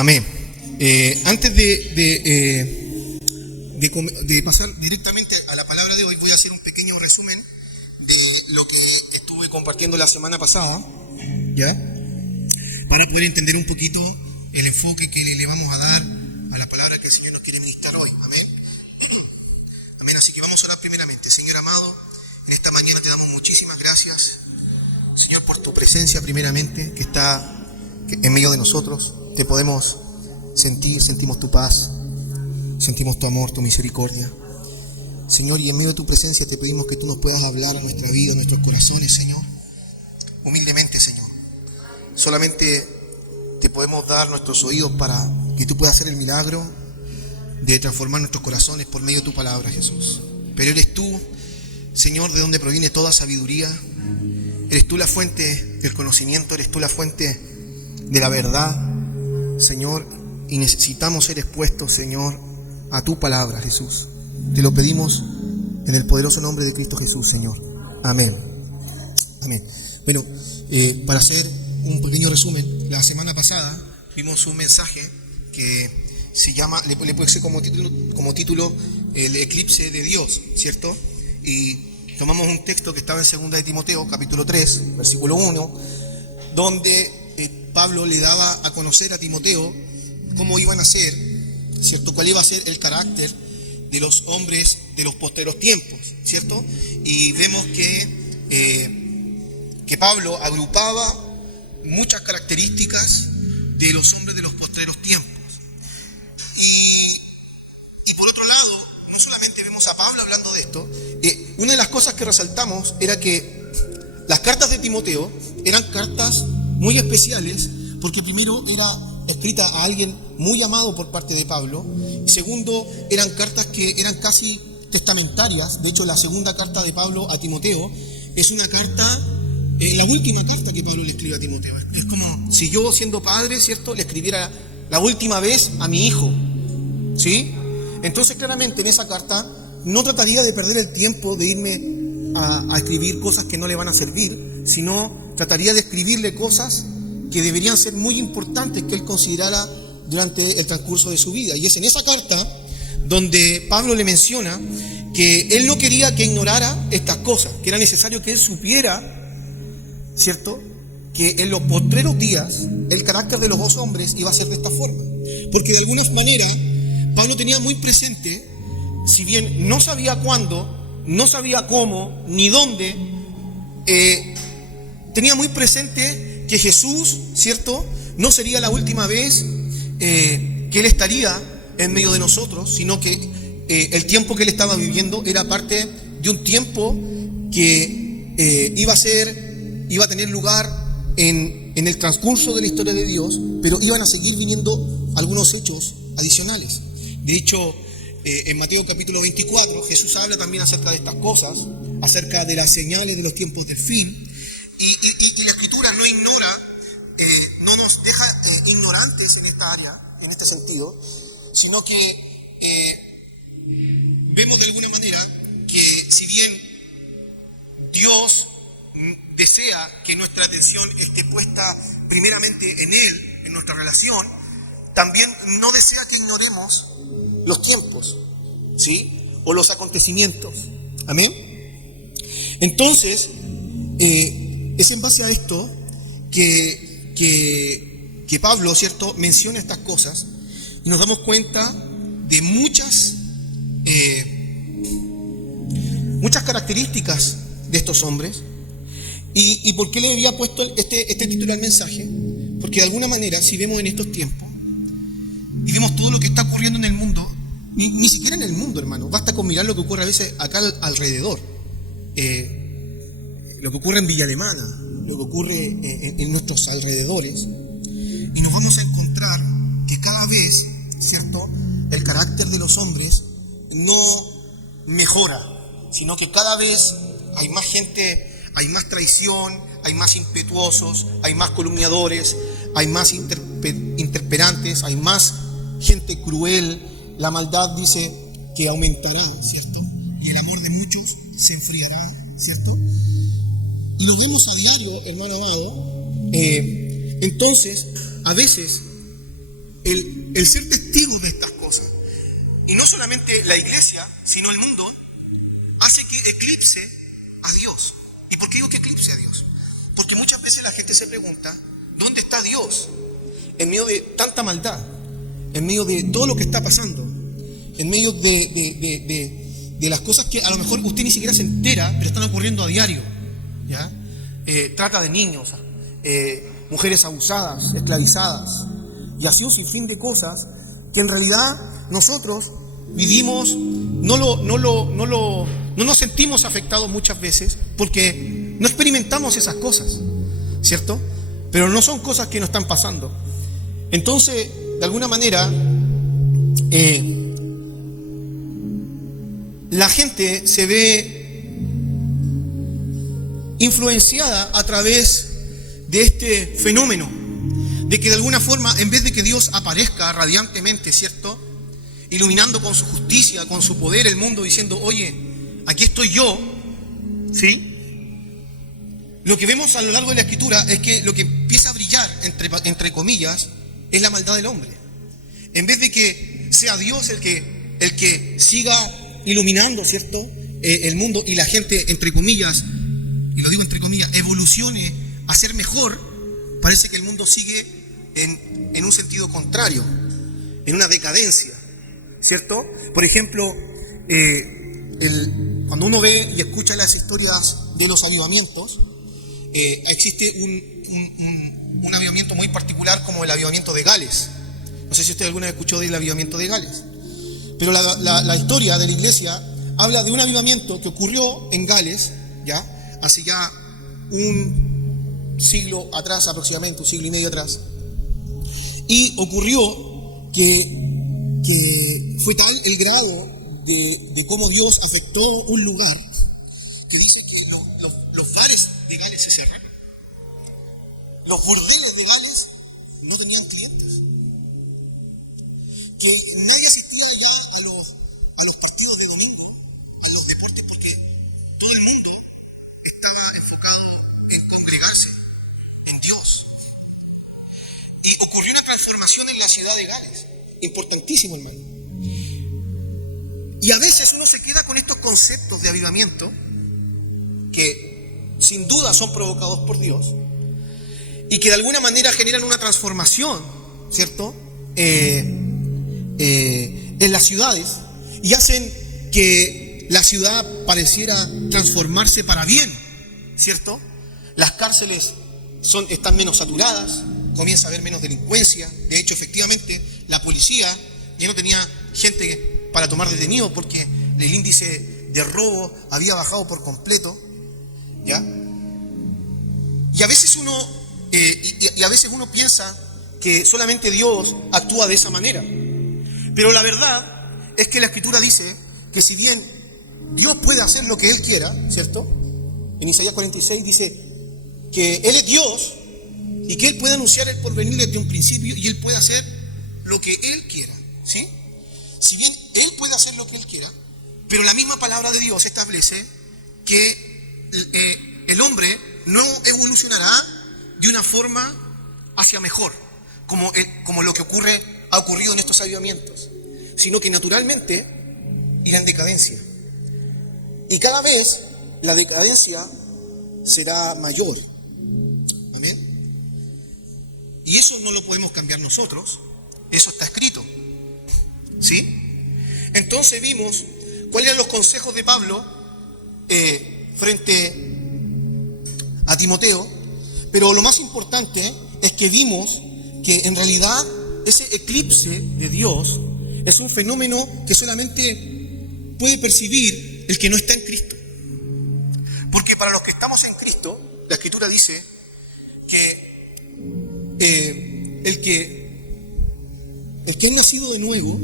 Amén. Antes de pasar directamente a la palabra de hoy, voy a hacer un pequeño resumen de lo que estuve compartiendo la semana pasada, ¿ya? Para poder entender un poquito el enfoque que le vamos a dar a la palabra que el Señor nos quiere ministrar hoy. Amén. Amén. Así que vamos a orar primeramente. Señor amado, en esta mañana te damos muchísimas gracias, Señor, por tu presencia primeramente, que está en medio de nosotros. Te podemos sentir, sentimos tu paz, sentimos tu amor, tu misericordia. Señor, y en medio de tu presencia te pedimos que tú nos puedas hablar a nuestra vida, a nuestros corazones, Señor. Humildemente, Señor. Solamente te podemos dar nuestros oídos para que tú puedas hacer el milagro de transformar nuestros corazones por medio de tu palabra, Jesús. Pero eres tú, Señor, de donde proviene toda sabiduría. Eres tú la fuente del conocimiento, eres tú la fuente de la verdad, Señor, y necesitamos ser expuestos, Señor, a tu palabra, Jesús. Te lo pedimos en el poderoso nombre de Cristo Jesús, Señor. Amén. Amén. Bueno, para hacer un pequeño resumen, la semana pasada vimos un mensaje que se llama, le puse como título el eclipse de Dios, ¿cierto? Y tomamos un texto que estaba en 2 de Timoteo, capítulo 3, versículo 1, donde Pablo le daba a conocer a Timoteo cómo iban a ser, ¿cierto? Cuál iba a ser el carácter de los hombres de los postreros tiempos, ¿cierto? Y vemos que Pablo agrupaba muchas características de los hombres de los postreros tiempos. Y por otro lado, no solamente vemos a Pablo hablando de esto, una de las cosas que resaltamos era que las cartas de Timoteo eran cartas muy especiales, porque primero era escrita a alguien muy amado por parte de Pablo. Segundo, eran cartas que eran casi testamentarias. De hecho, la segunda carta de Pablo a Timoteo es una carta, la última carta que Pablo le escribe a Timoteo. Es como si yo, siendo padre, ¿cierto?, le escribiera la última vez a mi hijo, ¿sí? Entonces, claramente en esa carta no trataría de perder el tiempo de irme a escribir cosas que no le van a servir, sino trataría de escribirle cosas que deberían ser muy importantes que él considerara durante el transcurso de su vida. Y es en esa carta donde Pablo le menciona que él no quería que ignorara estas cosas, que era necesario que él supiera, ¿cierto?, que en los postreros días el carácter de los dos hombres iba a ser de esta forma. Porque de alguna manera Pablo tenía muy presente, si bien no sabía cuándo, no sabía cómo, ni dónde, tenía muy presente que Jesús, ¿cierto?, no sería la última vez que Él estaría en medio de nosotros, sino que el tiempo que Él estaba viviendo era parte de un tiempo que iba a tener lugar en el transcurso de la historia de Dios, pero iban a seguir viniendo algunos hechos adicionales. De hecho, en Mateo capítulo 24, Jesús habla también acerca de estas cosas, acerca de las señales de los tiempos del fin, y la Escritura no ignora, no nos deja ignorantes en esta área, en este sentido, sino que vemos de alguna manera que si bien Dios desea que nuestra atención esté puesta primeramente en Él, en nuestra relación, también no desea que ignoremos los tiempos, ¿sí?, o los acontecimientos. Amén. Entonces, es en base a esto que Pablo, ¿cierto?, menciona estas cosas y nos damos cuenta de muchas características de estos hombres. ¿Y por qué le había puesto este título al mensaje? Porque de alguna manera, si vemos en estos tiempos y vemos todo lo que está ocurriendo en el mundo, ni siquiera en el mundo, hermano, basta con mirar lo que ocurre a veces acá alrededor, lo que ocurre en Villa Alemana, lo que ocurre en nuestros alrededores, y nos vamos a encontrar que cada vez, ¿cierto?, el carácter de los hombres no mejora, sino que cada vez hay más gente, hay más traición, hay más impetuosos, hay más calumniadores, hay más interperantes, hay más gente cruel. La maldad dice que aumentará, ¿cierto?, y el amor de muchos se enfriará, ¿cierto? Y lo vemos a diario, hermano amado. Entonces, a veces el ser testigos de estas cosas, y no solamente la iglesia, sino el mundo, hace que eclipse a Dios. ¿Y por qué digo que eclipse a Dios? Porque muchas veces la gente se pregunta, ¿dónde está Dios? En medio de tanta maldad, en medio de todo lo que está pasando, en medio de las cosas que a lo mejor usted ni siquiera se entera, pero están ocurriendo a diario, ¿ya? Trata de niños, mujeres abusadas, esclavizadas, y así un sinfín de cosas que en realidad nosotros vivimos, no nos sentimos afectados muchas veces porque no experimentamos esas cosas, ¿cierto? Pero no son cosas que nos están pasando. Entonces, de alguna manera, la gente se ve influenciada a través de este fenómeno, de que de alguna forma, en vez de que Dios aparezca radiantemente, ¿cierto?, iluminando con su justicia, con su poder el mundo, diciendo, oye, aquí estoy yo, ¿sí? Lo que vemos a lo largo de la Escritura es que lo que empieza a brillar, entre comillas, es la maldad del hombre. En vez de que sea Dios el que siga iluminando, ¿cierto?, el mundo, y la gente, entre comillas, y lo digo entre comillas, evolucione a ser mejor, parece que el mundo sigue en un sentido contrario, en una decadencia, ¿cierto? Por ejemplo, cuando uno ve y escucha las historias de los avivamientos, existe un avivamiento muy particular como el avivamiento de Gales. No sé si usted alguna vez escuchó del avivamiento de Gales, pero la historia de la iglesia habla de un avivamiento que ocurrió en Gales, ¿ya?, hace ya un siglo atrás, aproximadamente un siglo y medio atrás, y ocurrió que fue tal el grado de cómo Dios afectó un lugar que dice que los bares de Gales se cerraron, los burdeles de Gales no tenían clientes, que nadie asistía ya a los testigos de domingo, a los deportes, porque todo el mundo estaba enfocado en congregarse en Dios. Y ocurrió una transformación en la ciudad de Gales, importantísimo, hermano. Y a veces uno se queda con estos conceptos de avivamiento que sin duda son provocados por Dios y que de alguna manera generan una transformación, ¿cierto?, en las ciudades, y hacen que la ciudad pareciera transformarse para bien, ¿cierto? Las cárceles están menos saturadas, comienza a haber menos delincuencia. De hecho, efectivamente, la policía ya no tenía gente para tomar detenido porque el índice de robo había bajado por completo, ¿ya? Y a veces uno piensa que solamente Dios actúa de esa manera. Pero la verdad es que la Escritura dice que si bien Dios puede hacer lo que Él quiera, ¿cierto? En Isaías 46 dice que Él es Dios y que Él puede anunciar el porvenir desde un principio y Él puede hacer lo que Él quiera, ¿sí? Si bien Él puede hacer lo que Él quiera, pero la misma palabra de Dios establece que el hombre no evolucionará de una forma hacia mejor, como lo que ha ocurrido en estos avivamientos, sino que naturalmente irá en decadencia. Y cada vez la decadencia será mayor. ¿Amén? Y eso no lo podemos cambiar nosotros, eso está escrito, ¿sí? Entonces vimos cuáles eran los consejos de Pablo frente a Timoteo, pero lo más importante es que vimos que en realidad ese eclipse de Dios es un fenómeno que solamente puede percibir el que no está en Cristo. Porque para los que estamos en Cristo, la Escritura dice que el que es nacido de nuevo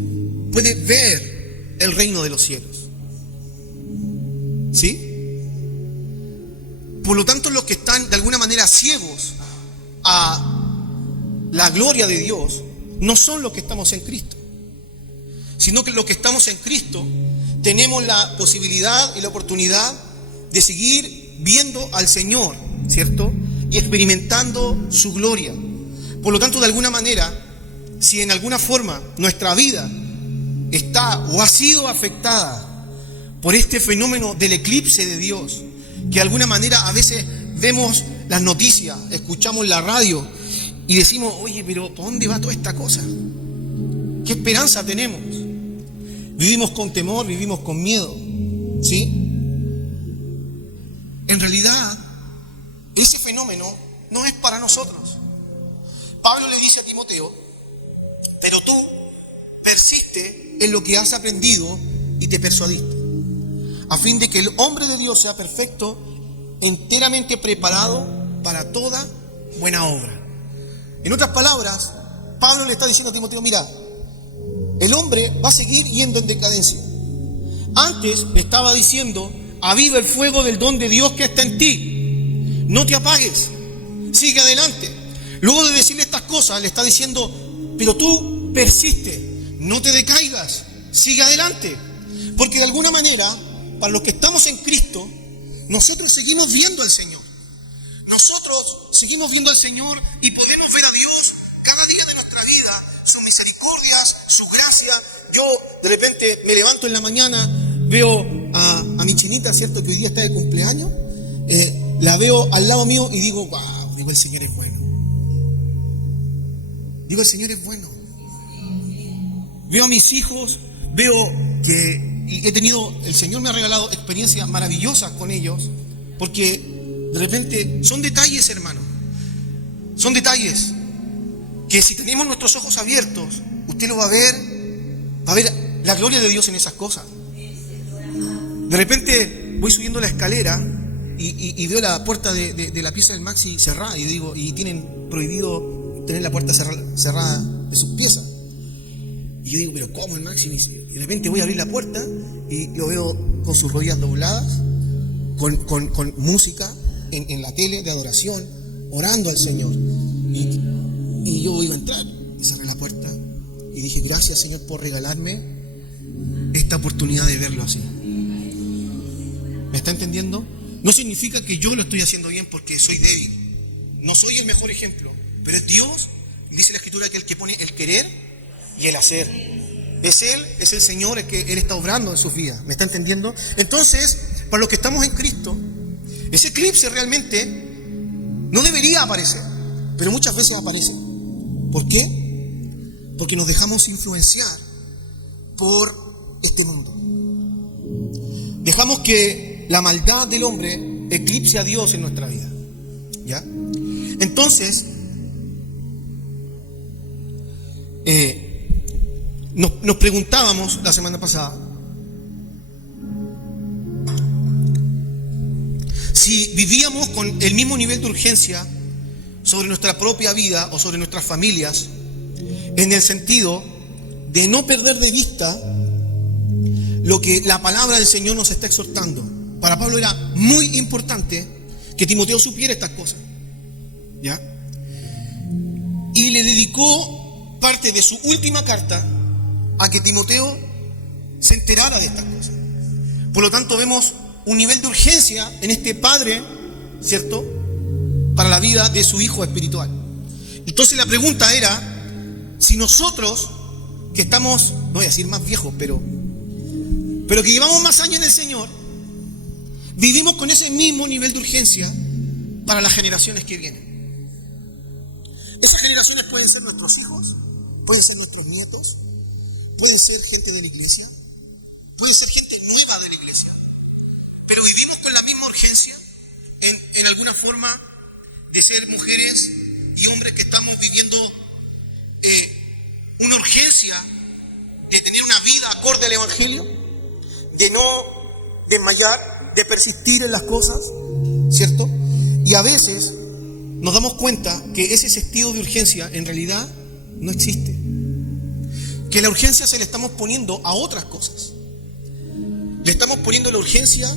puede ver el reino de los cielos, ¿sí? Por lo tanto, los que están de alguna manera ciegos a la gloria de Dios no son los que estamos en Cristo, sino que los que estamos en Cristo tenemos la posibilidad y la oportunidad de seguir viendo al Señor, ¿cierto? Y experimentando su gloria. Por lo tanto, de alguna manera, si en alguna forma nuestra vida está o ha sido afectada por este fenómeno del eclipse de Dios, que de alguna manera a veces vemos las noticias, escuchamos la radio y decimos, oye, pero ¿por dónde va toda esta cosa? ¿Qué esperanza tenemos? Vivimos con temor, vivimos con miedo, ¿sí? En realidad, ese fenómeno no es para nosotros. Pablo le dice a Timoteo, pero tú persiste en lo que has aprendido y te persuadiste, a fin de que el hombre de Dios sea perfecto, enteramente preparado para toda buena obra. En otras palabras, Pablo le está diciendo a Timoteo, mira, el hombre va a seguir yendo en decadencia. Antes le estaba diciendo, aviva el fuego del don de Dios que está en ti. No te apagues, sigue adelante. Luego de decirle estas cosas, le está diciendo, pero tú persiste, no te decaigas, sigue adelante. Porque de alguna manera, para los que estamos en Cristo, nosotros seguimos viendo al Señor. Nosotros seguimos viendo al Señor y podemos ver a Dios cada día de nuestra vida, sus misericordias, su gracia. Yo de repente me levanto en la mañana, veo a mi chinita, ¿cierto? Que hoy día está de cumpleaños, la veo al lado mío y digo, wow, digo, el Señor es bueno. Digo, el Señor es bueno. Veo a mis hijos, veo que el Señor me ha regalado experiencias maravillosas con ellos, porque de repente son detalles, hermano. Son detalles que si tenemos nuestros ojos abiertos, usted lo va a ver la gloria de Dios en esas cosas. De repente voy subiendo la escalera y veo la puerta de la pieza del Maxi cerrada y tienen prohibido tener la puerta cerrada de sus piezas. Y yo digo, pero ¿cómo el Maxi? Y de repente voy a abrir la puerta y lo veo con sus rodillas dobladas, con música en la tele de adoración, orando al Señor. Y yo iba a entrar y cerré la puerta y dije, gracias, Señor, por regalarme esta oportunidad de verlo así. ¿Me está entendiendo? No significa que yo lo estoy haciendo bien porque soy débil. No soy el mejor ejemplo, pero es Dios, dice la Escritura, que el que pone el querer y el hacer. Es Él, es el Señor, el que Él está obrando en sus vidas. ¿Me está entendiendo? Entonces, para los que estamos en Cristo, ese eclipse realmente no debería aparecer, pero muchas veces aparece. ¿Por qué? Porque nos dejamos influenciar por este mundo. Dejamos que la maldad del hombre eclipse a Dios en nuestra vida. ¿Ya? Entonces, nos preguntábamos la semana pasada si vivíamos con el mismo nivel de urgencia sobre nuestra propia vida o sobre nuestras familias, en el sentido de no perder de vista lo que la palabra del Señor nos está exhortando. Para Pablo era muy importante que Timoteo supiera estas cosas, ¿ya? Y le dedicó parte de su última carta a que Timoteo se enterara de estas cosas. Por lo tanto, vemos un nivel de urgencia en este padre, ¿cierto?, para la vida de su hijo espiritual. Entonces la pregunta era, si nosotros, que estamos, no voy a decir más viejos, pero que llevamos más años en el Señor, vivimos con ese mismo nivel de urgencia para las generaciones que vienen. Esas generaciones pueden ser nuestros hijos, pueden ser nuestros nietos, pueden ser gente de la iglesia, pueden ser gente nueva de la iglesia, pero vivimos con la misma urgencia en alguna forma de ser mujeres y hombres que estamos viviendo una urgencia de tener una vida acorde al Evangelio, de no desmayar, de persistir en las cosas, ¿cierto? Y a veces nos damos cuenta que ese sentido de urgencia en realidad no existe. Que la urgencia se le estamos poniendo a otras cosas. Le estamos poniendo la urgencia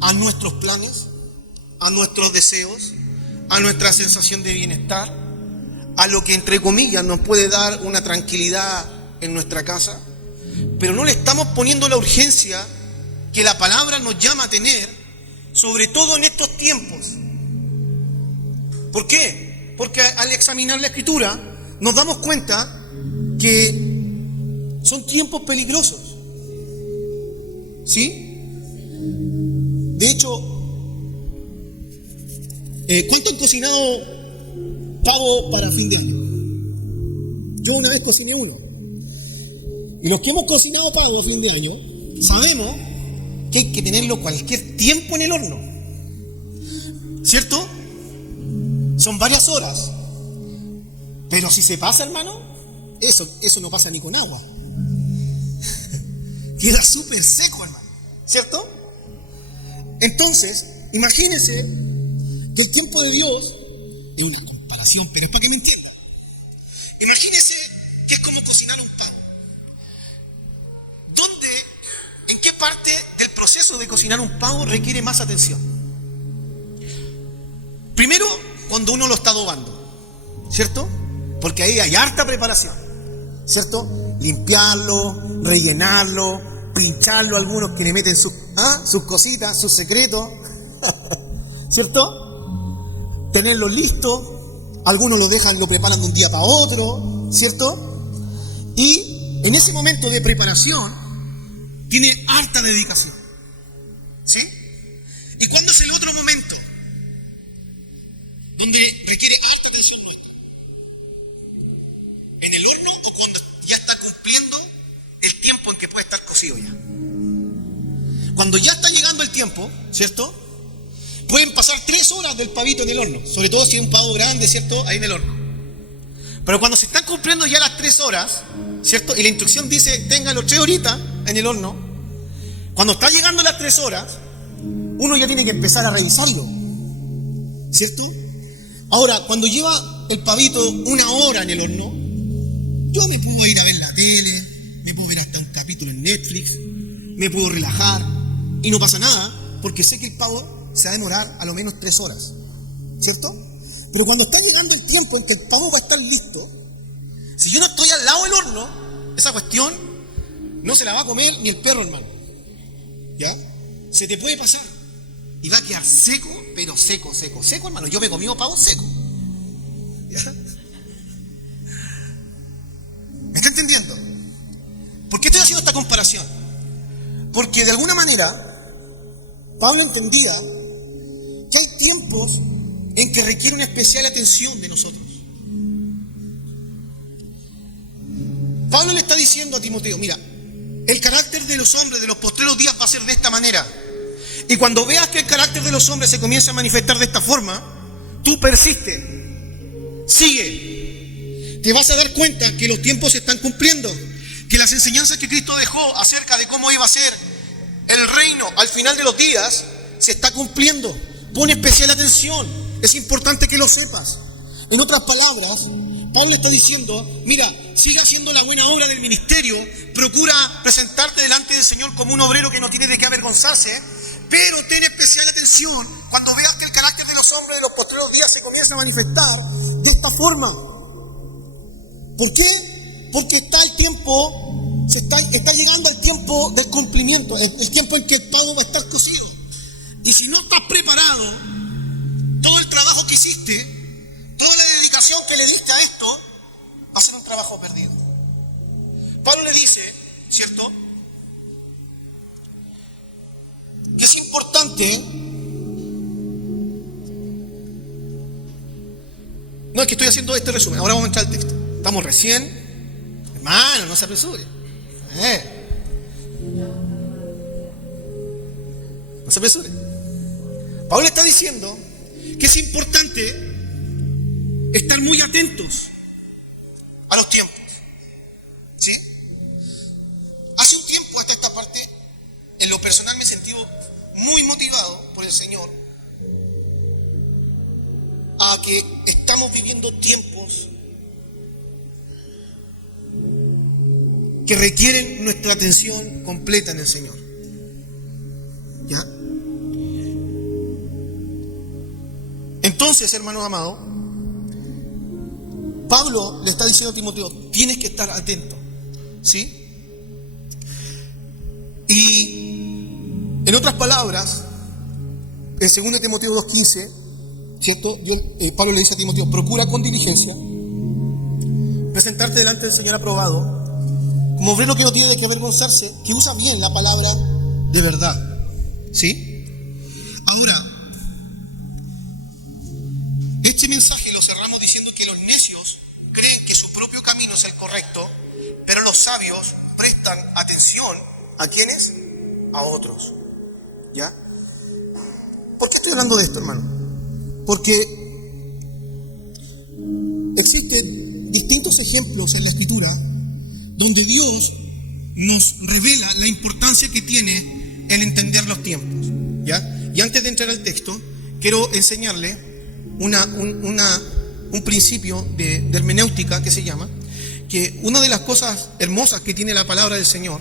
a nuestros planes, a nuestros deseos, a nuestra sensación de bienestar, a lo que entre comillas nos puede dar una tranquilidad en nuestra casa, pero no le estamos poniendo la urgencia que la palabra nos llama a tener, sobre todo en estos tiempos. ¿Por qué? Porque al examinar la Escritura nos damos cuenta que son tiempos peligrosos. ¿Sí? De hecho, ¿cuánto han cocinado pavo para fin de año? Yo una vez cociné uno. Y los que hemos cocinado pavo a fin de año, sabemos que hay que tenerlo cualquier tiempo en el horno. ¿Cierto? Son varias horas. Pero si se pasa, hermano, eso no pasa ni con agua. Queda súper seco, hermano. ¿Cierto? Entonces, imagínense que el tiempo de Dios es una comparación, pero es para que me entiendan. Imagínense que es como cocinar un pavo. ¿En qué parte del proceso de cocinar un pavo requiere más atención? Primero, cuando uno lo está adobando, ¿cierto? Porque ahí hay harta preparación, ¿cierto? Limpiarlo, rellenarlo, pincharlo, algunos que le meten sus cositas, sus secretos, ¿cierto? Tenerlo listo, algunos lo preparan de un día para otro, ¿cierto? Y en ese momento de preparación tiene harta dedicación, ¿sí? ¿Y cuándo es el otro momento donde requiere harta atención nuestra? ¿En el horno o cuando ya está cumpliendo el tiempo en que puede estar cocido ya? Cuando ya está llegando el tiempo, ¿cierto? Pueden pasar 3 horas del pavito en el horno, sobre todo si es un pavo grande, ¿cierto? Ahí en el horno. Pero cuando se están cumpliendo ya las 3 horas, ¿cierto? Y la instrucción dice, téngalo 3 horitas en el horno. Cuando está llegando las 3 horas, uno ya tiene que empezar a revisarlo, ¿cierto? Ahora, cuando lleva el pavito 1 hora en el horno, yo me puedo ir a ver la tele, me puedo ver hasta un capítulo en Netflix, me puedo relajar y no pasa nada, porque sé que el pavo se va a demorar a lo menos 3 horas, ¿cierto? Pero cuando está llegando el tiempo en que el pavo va a estar listo, si yo no estoy al lado del horno, esa cuestión no se la va a comer ni el perro, hermano. ¿Ya? Se te puede pasar. Y va a quedar seco, pero seco, hermano. Yo me he comido pavo seco. ¿Ya? ¿Me está entendiendo? ¿Por qué estoy haciendo esta comparación? Porque de alguna manera, Pablo entendía que hay tiempos en que requiere una especial atención de nosotros. Pablo le está diciendo a Timoteo, mira, el carácter de los hombres de los postreros días va a ser de esta manera. Y cuando veas que el carácter de los hombres se comienza a manifestar de esta forma, tú persiste, sigue. Te vas a dar cuenta que los tiempos se están cumpliendo, que las enseñanzas que Cristo dejó acerca de cómo iba a ser el reino al final de los días se está cumpliendo. Pon especial atención, es importante que lo sepas. En otras palabras, Pablo está diciendo, mira, sigue haciendo la buena obra del ministerio, procura presentarte delante del Señor como un obrero que no tiene de qué avergonzarse, pero ten especial atención cuando veas que el carácter de los hombres de los postreros días se comienza a manifestar de esta forma. ¿Por qué? Porque está el tiempo, está llegando el tiempo del cumplimiento, el tiempo en que el pavo va a estar cocido. Y si no estás preparado, todo el trabajo que hiciste, toda la dedicación que le diste a esto, va a ser un trabajo perdido. Pablo le dice, ¿cierto?, que es importante. No, es que estoy haciendo este resumen. Ahora vamos a entrar al texto. Estamos recién. Hermano, no se apresure. No se apresure. Pablo está diciendo que es importante estar muy atentos a los tiempos. ¿Sí? Hace un tiempo hasta esta parte, en lo personal me he sentido muy motivado por el Señor a que estamos viviendo tiempos que requieren nuestra atención completa en el Señor. ¿Ya? Entonces, hermanos amados, Pablo le está diciendo a Timoteo, tienes que estar atento, ¿sí? Y en otras palabras, en 2 Timoteo 2:15, ¿cierto? Pablo le dice a Timoteo, procura con diligencia presentarte delante del Señor aprobado, como obrero que no tiene de qué avergonzarse, que usa bien la palabra de verdad. ¿Sí? Ahora, este mensaje lo cerramos diciendo que los necios creen que su propio camino es el correcto, pero los sabios prestan atención ¿a quiénes? A otros. ¿Ya? ¿Por qué estoy hablando de esto, hermano? Porque existen distintos ejemplos en la Escritura donde Dios nos revela la importancia que tiene el entender los tiempos. ¿Ya? Y antes de entrar al texto, quiero enseñarle un principio de hermenéutica que se llama, que una de las cosas hermosas que tiene la palabra del Señor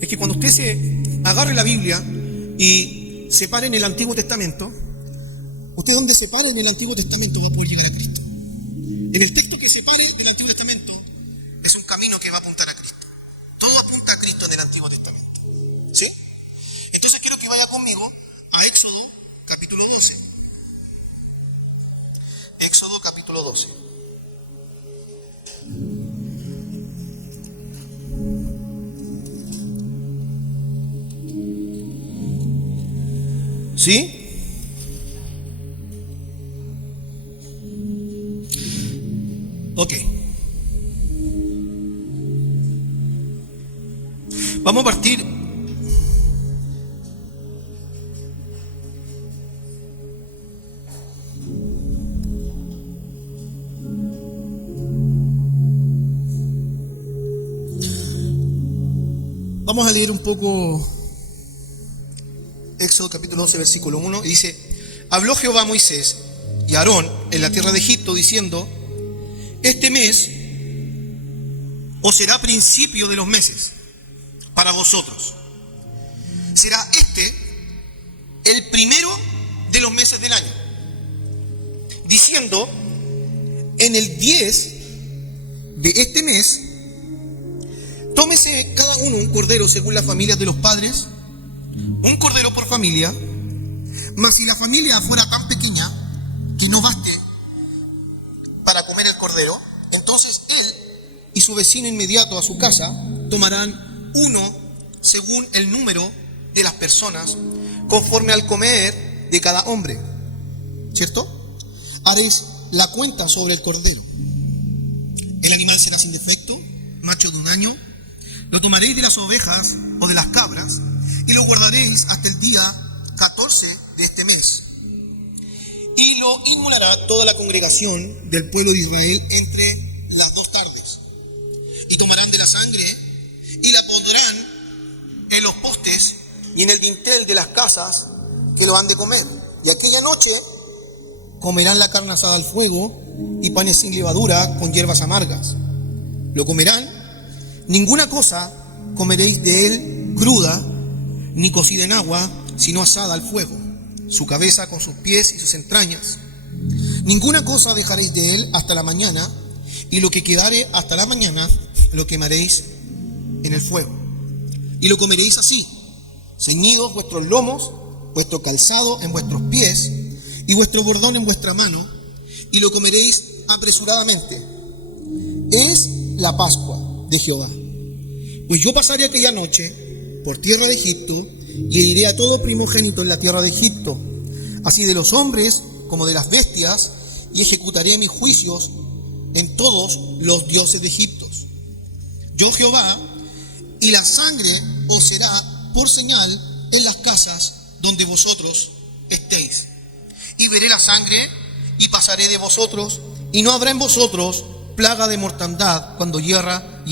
es que cuando usted se agarre la Biblia y se pare en el Antiguo Testamento, usted donde se pare en el Antiguo Testamento va a poder llegar a Cristo. En el texto que se pare del Antiguo Testamento es un camino que va a apuntar a Cristo. Todo apunta a Cristo en el Antiguo Testamento. ¿Sí? Entonces quiero que vaya conmigo a Éxodo capítulo 12. Éxodo capítulo 12. ¿Sí? Ok. Vamos a partir. Vamos a leer un poco Éxodo capítulo 12, versículo 1, y dice: habló Jehová a Moisés y a Aarón en la tierra de Egipto, diciendo: este mes os será principio de los meses para vosotros. Será este el primero de los meses del año, diciendo: en el 10 de este mes, tómese cada uno un cordero según las familias de los padres, un cordero por familia, mas si la familia fuera tan pequeña que no baste para comer el cordero, entonces él y su vecino inmediato a su casa tomarán uno según el número de las personas, conforme al comer de cada hombre. ¿Cierto? Haréis la cuenta sobre el cordero. El animal será sin defecto, macho de un año. Lo tomaréis de las ovejas o de las cabras y lo guardaréis hasta el día 14 de este mes. Y lo inmolará toda la congregación del pueblo de Israel entre las 2 tardes. Y tomarán de la sangre y la pondrán en los postes y en el dintel de las casas que lo han de comer. Y aquella noche comerán la carne asada al fuego y panes sin levadura con hierbas amargas. Lo comerán. Ninguna cosa comeréis de él cruda, ni cocida en agua, sino asada al fuego, su cabeza con sus pies y sus entrañas. Ninguna cosa dejaréis de él hasta la mañana, y lo que quedare hasta la mañana lo quemaréis en el fuego. Y lo comeréis así, ceñidos vuestros lomos, vuestro calzado en vuestros pies, y vuestro bordón en vuestra mano, y lo comeréis apresuradamente. Es la Pascua de Jehová. Pues yo pasaré aquella noche por tierra de Egipto y heriré a todo primogénito en la tierra de Egipto, así de los hombres como de las bestias, y ejecutaré mis juicios en todos los dioses de Egipto. Yo Jehová, y la sangre os será por señal en las casas donde vosotros estéis. Y veré la sangre y pasaré de vosotros, y no habrá en vosotros plaga de mortandad cuando hiera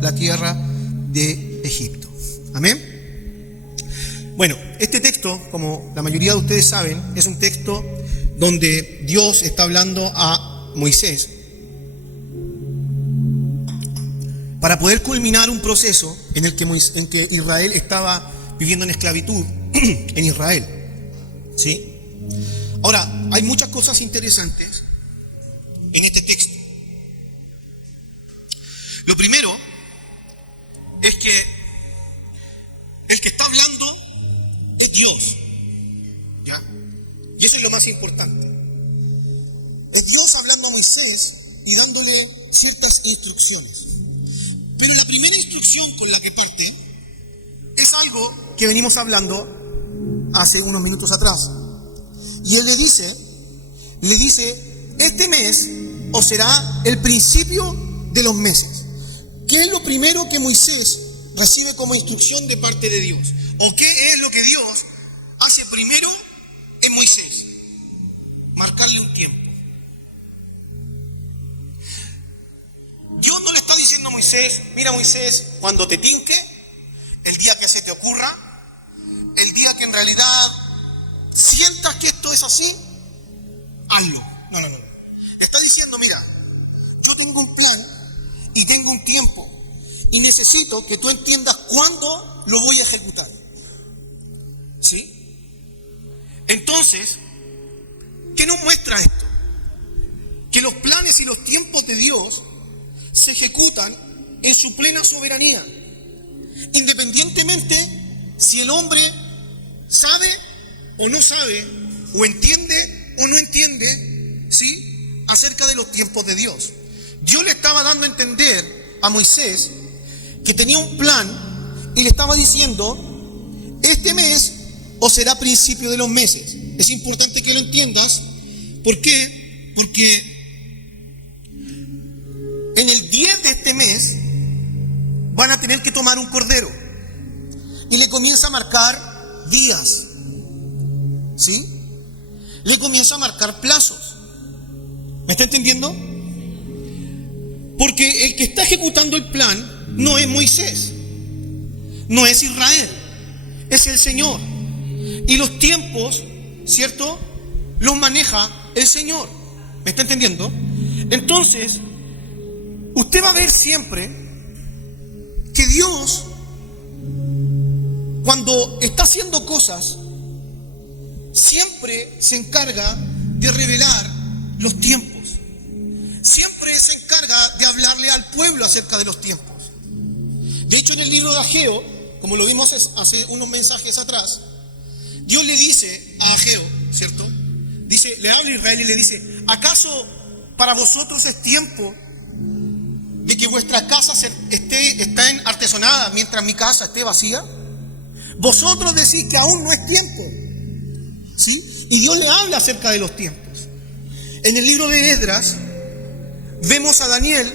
la tierra de Egipto. Amén. Bueno, este texto, como la mayoría de ustedes saben, es un texto donde Dios está hablando a Moisés para poder culminar un proceso en el que Israel estaba viviendo en esclavitud en Israel. ¿Sí? Ahora, hay muchas cosas interesantes en este texto. Lo primero es que el que está hablando es Dios, ¿ya? Y eso es lo más importante. Es Dios hablando a Moisés y dándole ciertas instrucciones. Pero la primera instrucción con la que parte es algo que venimos hablando hace unos minutos atrás. Y él le dice, este mes os será el principio de los meses. ¿Qué es lo primero que Moisés recibe como instrucción de parte de Dios? ¿O qué es lo que Dios hace primero en Moisés? Marcarle un tiempo. Dios no le está diciendo a Moisés, mira Moisés, cuando te tinque, el día que se te ocurra, el día que en realidad sientas que esto es así, hazlo. No. Está diciendo, mira, yo tengo un plan y tengo un tiempo y necesito que tú entiendas cuándo lo voy a ejecutar. ¿Sí? Entonces, ¿qué nos muestra esto? Que los planes y los tiempos de Dios se ejecutan en su plena soberanía, independientemente si el hombre sabe o no sabe, o entiende o no entiende, ¿sí?, acerca de los tiempos de Dios. Dios le estaba dando a entender a Moisés que tenía un plan y le estaba diciendo, este mes os será principio de los meses. Es importante que lo entiendas. ¿Por qué? Porque en el 10 de este mes van a tener que tomar un cordero y le comienza a marcar días, ¿sí? Le comienza a marcar plazos. ¿Me está entendiendo? Porque el que está ejecutando el plan no es Moisés, no es Israel, es el Señor. Y los tiempos, ¿cierto?, los maneja el Señor. ¿Me está entendiendo? Entonces, usted va a ver siempre que Dios, cuando está haciendo cosas, siempre se encarga de revelar los tiempos. Siempre se encarga de hablarle al pueblo acerca de los tiempos. De hecho, en el libro de Ageo, como lo vimos hace unos mensajes atrás, Dios le dice a Ageo, ¿cierto? Dice, le habla a Israel y le dice, ¿acaso para vosotros es tiempo de que vuestra casa está artesonada mientras mi casa esté vacía? Vosotros decís que aún no es tiempo, ¿sí? Y Dios le habla acerca de los tiempos. En el libro de Esdras vemos a Daniel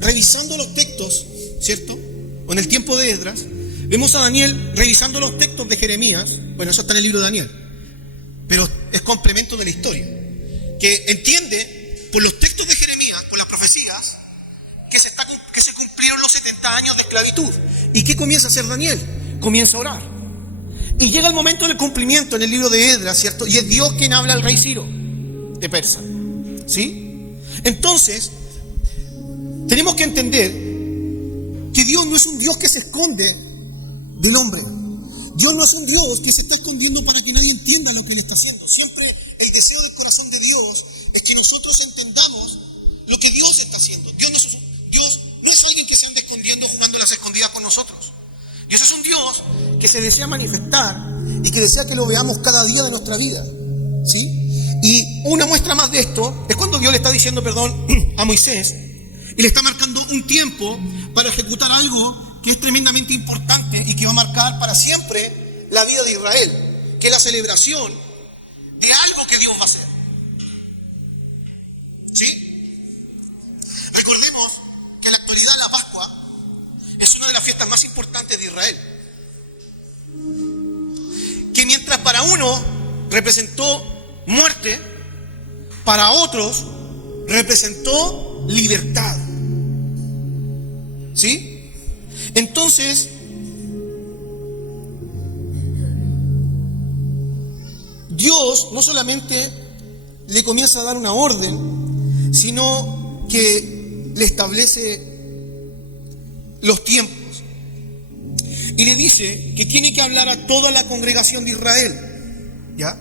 revisando los textos, ¿cierto? O en el tiempo de Esdras vemos a Daniel revisando los textos de Jeremías. Bueno, eso está en el libro de Daniel, pero es complemento de la historia, que entiende por los textos de Jeremías, por las profecías, que se cumplieron los 70 años de esclavitud. ¿Y qué comienza a hacer Daniel? Comienza a orar. Y llega el momento del cumplimiento en el libro de Esdras, ¿cierto? Y es Dios quien habla al rey Ciro de Persa, ¿sí? Entonces, tenemos que entender que Dios no es un Dios que se esconde del hombre. Dios no es un Dios que se está escondiendo para que nadie entienda lo que Él está haciendo. Siempre el deseo del corazón de Dios es que nosotros entendamos lo que Dios está haciendo. Dios no es alguien que se ande escondiendo, jugando las escondidas con nosotros. Dios es un Dios que se desea manifestar y que desea que lo veamos cada día de nuestra vida, ¿sí? Y una muestra más de esto es cuando Dios le está diciendo, a Moisés, y le está marcando un tiempo para ejecutar algo que es tremendamente importante y que va a marcar para siempre la vida de Israel, que es la celebración de algo que Dios va a hacer. ¿Sí? Recordemos que en la actualidad la Pascua es una de las fiestas más importantes de Israel, que mientras para uno representó muerte, para otros representó libertad. ¿Sí? Entonces, Dios no solamente le comienza a dar una orden, sino que le establece los tiempos. Y le dice que tiene que hablar a toda la congregación de Israel, ¿ya?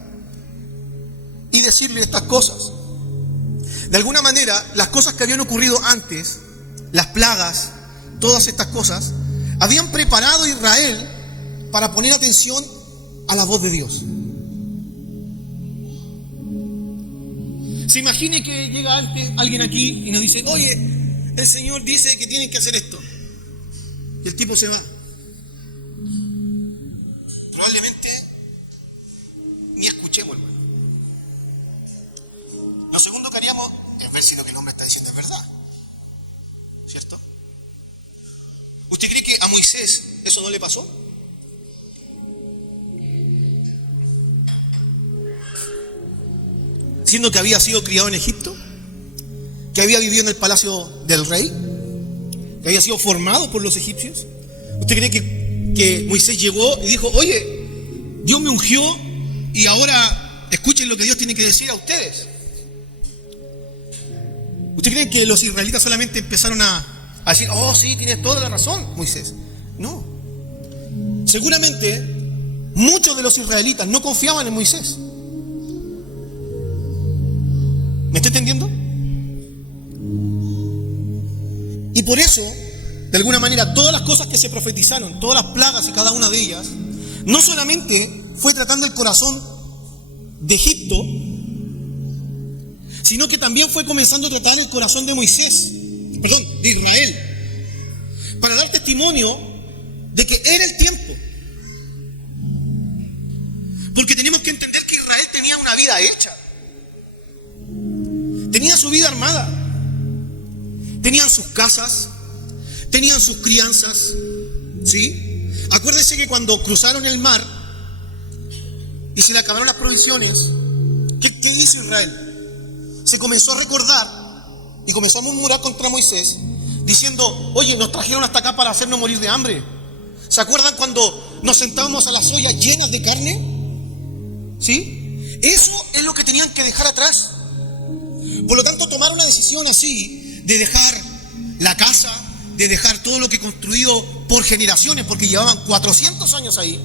Y decirle estas cosas. De alguna manera, las cosas que habían ocurrido antes, las plagas, todas estas cosas, habían preparado a Israel para poner atención a la voz de Dios. Se imagine que llega alguien aquí y nos dice, oye, el Señor dice que tienen que hacer esto. Y el tipo se va. Probablemente ni escuchemos, hermano. Lo segundo que haríamos es ver si lo que el hombre está diciendo es verdad. ¿Cierto? ¿Usted cree que a Moisés eso no le pasó? Siendo que había sido criado en Egipto, que había vivido en el palacio del rey, que había sido formado por los egipcios. ¿Usted cree que Moisés llegó y dijo, oye, Dios me ungió y ahora escuchen lo que Dios tiene que decir a ustedes? ¿Usted cree que los israelitas solamente empezaron a decir, oh sí, tienes toda la razón, Moisés? No. Seguramente muchos de los israelitas no confiaban en Moisés. ¿Me está entendiendo? Y por eso, de alguna manera, todas las cosas que se profetizaron, todas las plagas y cada una de ellas, no solamente fue tratando el corazón de Egipto, sino que también fue comenzando a tratar el corazón de de Israel, para dar testimonio de que era el tiempo. Porque tenemos que entender que Israel tenía una vida hecha. Tenía su vida armada. Tenían sus casas, tenían sus crianzas, ¿sí? Acuérdense que cuando cruzaron el mar y se le acabaron las provisiones, ¿qué hizo Israel? Se comenzó a recordar y comenzó a murmurar contra Moisés, diciendo, oye, nos trajeron hasta acá para hacernos morir de hambre. ¿Se acuerdan cuando nos sentábamos a las ollas llenas de carne? ¿Sí? Eso es lo que tenían que dejar atrás. Por lo tanto, tomar una decisión así, de dejar la casa, de dejar todo lo que construido por generaciones, porque llevaban 400 años ahí,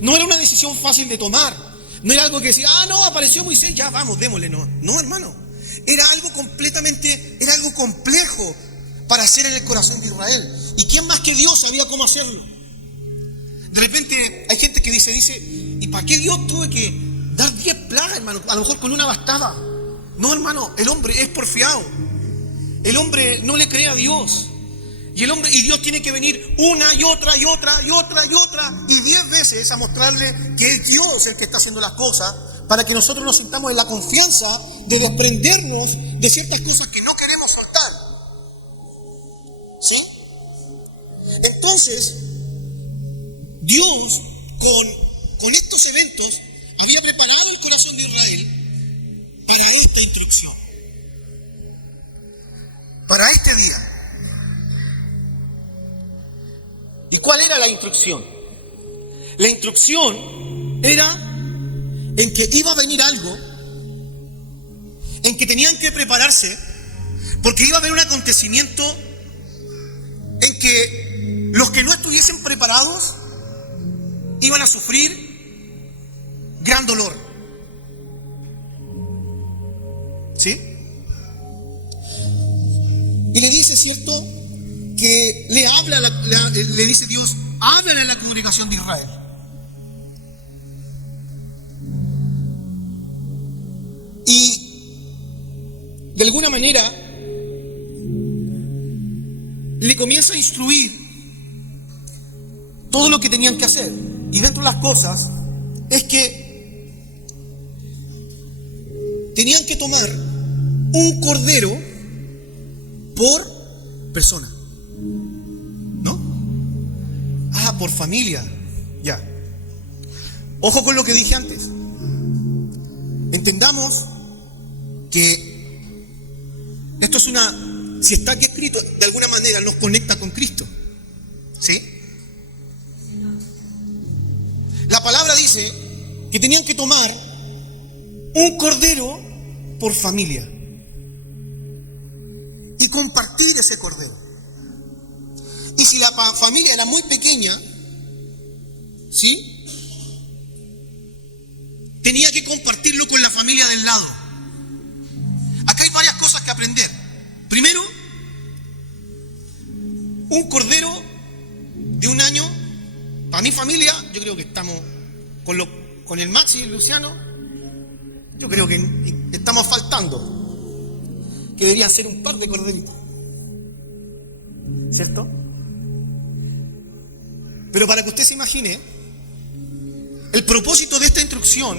no era una decisión fácil de tomar. No era algo que decía, no, apareció Moisés, ya vamos, démosle. No, hermano. Era algo complejo para hacer en el corazón de Israel. ¿Y quién más que Dios sabía cómo hacerlo? De repente hay gente que dice, ¿y para qué Dios tuve que dar 10 plagas, hermano? A lo mejor con una bastaba. No, hermano, el hombre es porfiado. El hombre no le cree a Dios. Y Dios tiene que venir una y otra y 10 veces a mostrarle que es Dios el que está haciendo las cosas, para que nosotros nos sintamos en la confianza de desprendernos de ciertas cosas que no queremos soltar. ¿Sí? Entonces, Dios con estos eventos había preparado el corazón de Israel para esta instrucción, para este día. ¿Y cuál era la instrucción? La instrucción era en que iba a venir algo, en que tenían que prepararse, porque iba a haber un acontecimiento en que los que no estuviesen preparados iban a sufrir gran dolor. ¿Sí? Y le dice, ¿cierto?, que le dice Dios, háblale a la congregación de Israel. Y de alguna manera le comienza a instruir todo lo que tenían que hacer. Y dentro de las cosas es que tenían que tomar un cordero por persona. ¿No? Por familia. Ya. Ojo con lo que dije antes. Entendamos que esto es si está aquí escrito, de alguna manera nos conecta con Cristo. ¿Sí? La palabra dice que tenían que tomar un cordero por familia y compartir ese cordero. Y si la familia era muy pequeña, ¿sí?, tenía que compartirlo con la familia del lado. Acá hay varias cosas que aprender. Primero, un cordero de 1 año, para mi familia, yo creo que estamos con el Maxi y el Luciano, Yo creo que estamos faltando, que deberían ser un par de corderitos, ¿cierto? Pero para que usted se imagine, el propósito de esta instrucción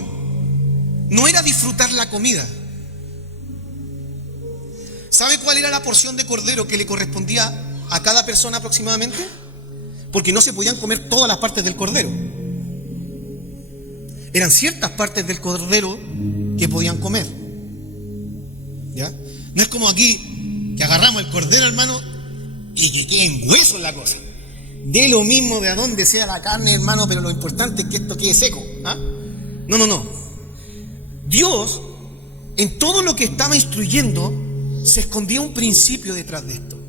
no era disfrutar la comida. ¿Sabe cuál era la porción de cordero que le correspondía a cada persona aproximadamente? Porque no se podían comer todas las partes del cordero. Eran ciertas partes del cordero que podían comer. ¿Ya? No es como aquí, que agarramos el cordero, hermano, y que quede en huesos la cosa. De lo mismo de a dónde sea la carne, hermano, pero lo importante es que esto quede seco. ¿Ah? No. Dios, en todo lo que estaba instruyendo, se escondía un principio detrás de esto.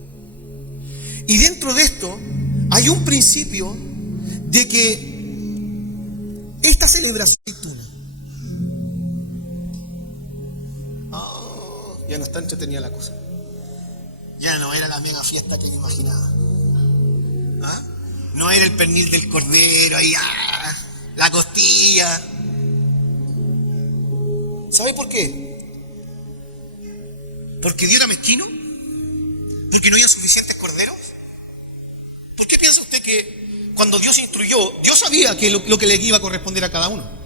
Y dentro de esto hay un principio de que esta celebración ya no está entretenida la cosa. Ya no era la mega fiesta que me imaginaba. ¿Ah? No era el pernil del cordero, ahí, la costilla. ¿Sabe por qué? ¿Porque Dios era mezquino? ¿Porque no había suficientes corderos? ¿Por qué piensa usted que cuando Dios instruyó, Dios sabía que lo que le iba a corresponder a cada uno?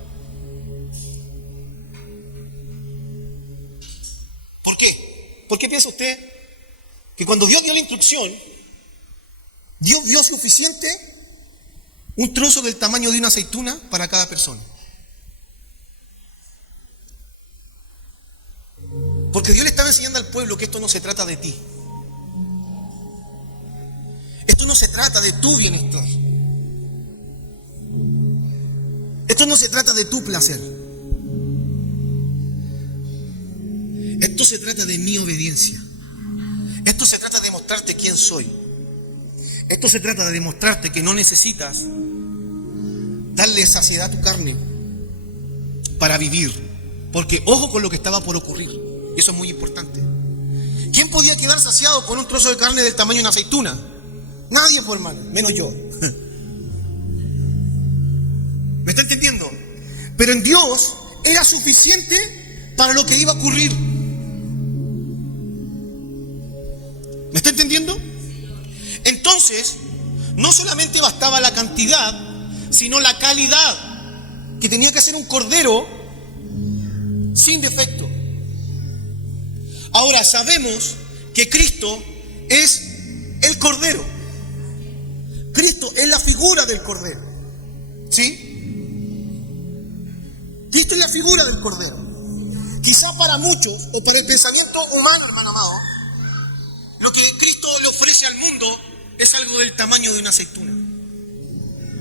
¿Por qué? ¿Por qué piensa usted que cuando Dios dio la instrucción, Dios dio suficiente un trozo del tamaño de una aceituna para cada persona? Porque Dios le estaba enseñando al pueblo que esto no se trata de ti. Esto no se trata de tu bienestar. Esto no se trata de tu placer. Esto se trata de mi obediencia. Esto se trata de mostrarte quién soy. Esto se trata de demostrarte que no necesitas darle saciedad a tu carne para vivir. Porque ojo con lo que estaba por ocurrir. Eso es muy importante. ¿Quién podía quedar saciado con un trozo de carne del tamaño de una aceituna? Nadie, por hermano, menos yo. ¿Me está entendiendo? Pero en Dios era suficiente para lo que iba a ocurrir. ¿Me está entendiendo? Entonces, no solamente bastaba la cantidad, sino la calidad, que tenía que ser un cordero sin defecto. Ahora sabemos que Cristo es el cordero. Cristo es la figura del cordero. ¿Sí? Cristo es la figura del cordero. Quizá para muchos, o para el pensamiento humano, hermano amado, lo que Cristo le ofrece al mundo es algo del tamaño de una aceituna.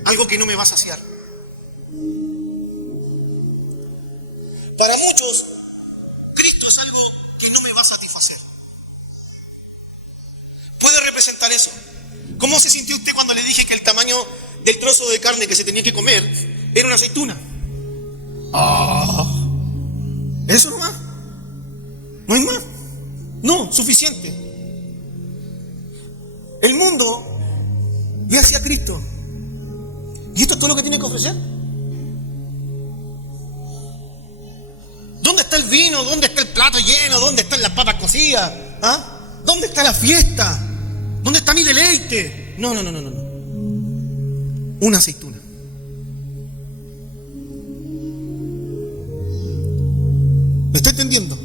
Algo que no me va a saciar. Para muchos, Cristo es algo que no me va a satisfacer. ¿Puede representar eso? ¿Cómo se sintió usted cuando le dije que el tamaño del trozo de carne que se tenía que comer era una aceituna? ¿Eso nomás? ¿No hay más? No, suficiente. El mundo ve hacia Cristo. ¿Y esto es todo lo que tiene que ofrecer? ¿Dónde está el vino? ¿Dónde está el plato lleno? ¿Dónde están las papas cocidas? ¿Ah? ¿Dónde está la fiesta? ¿Dónde está mi deleite? No. Una aceituna. ¿Me está entendiendo?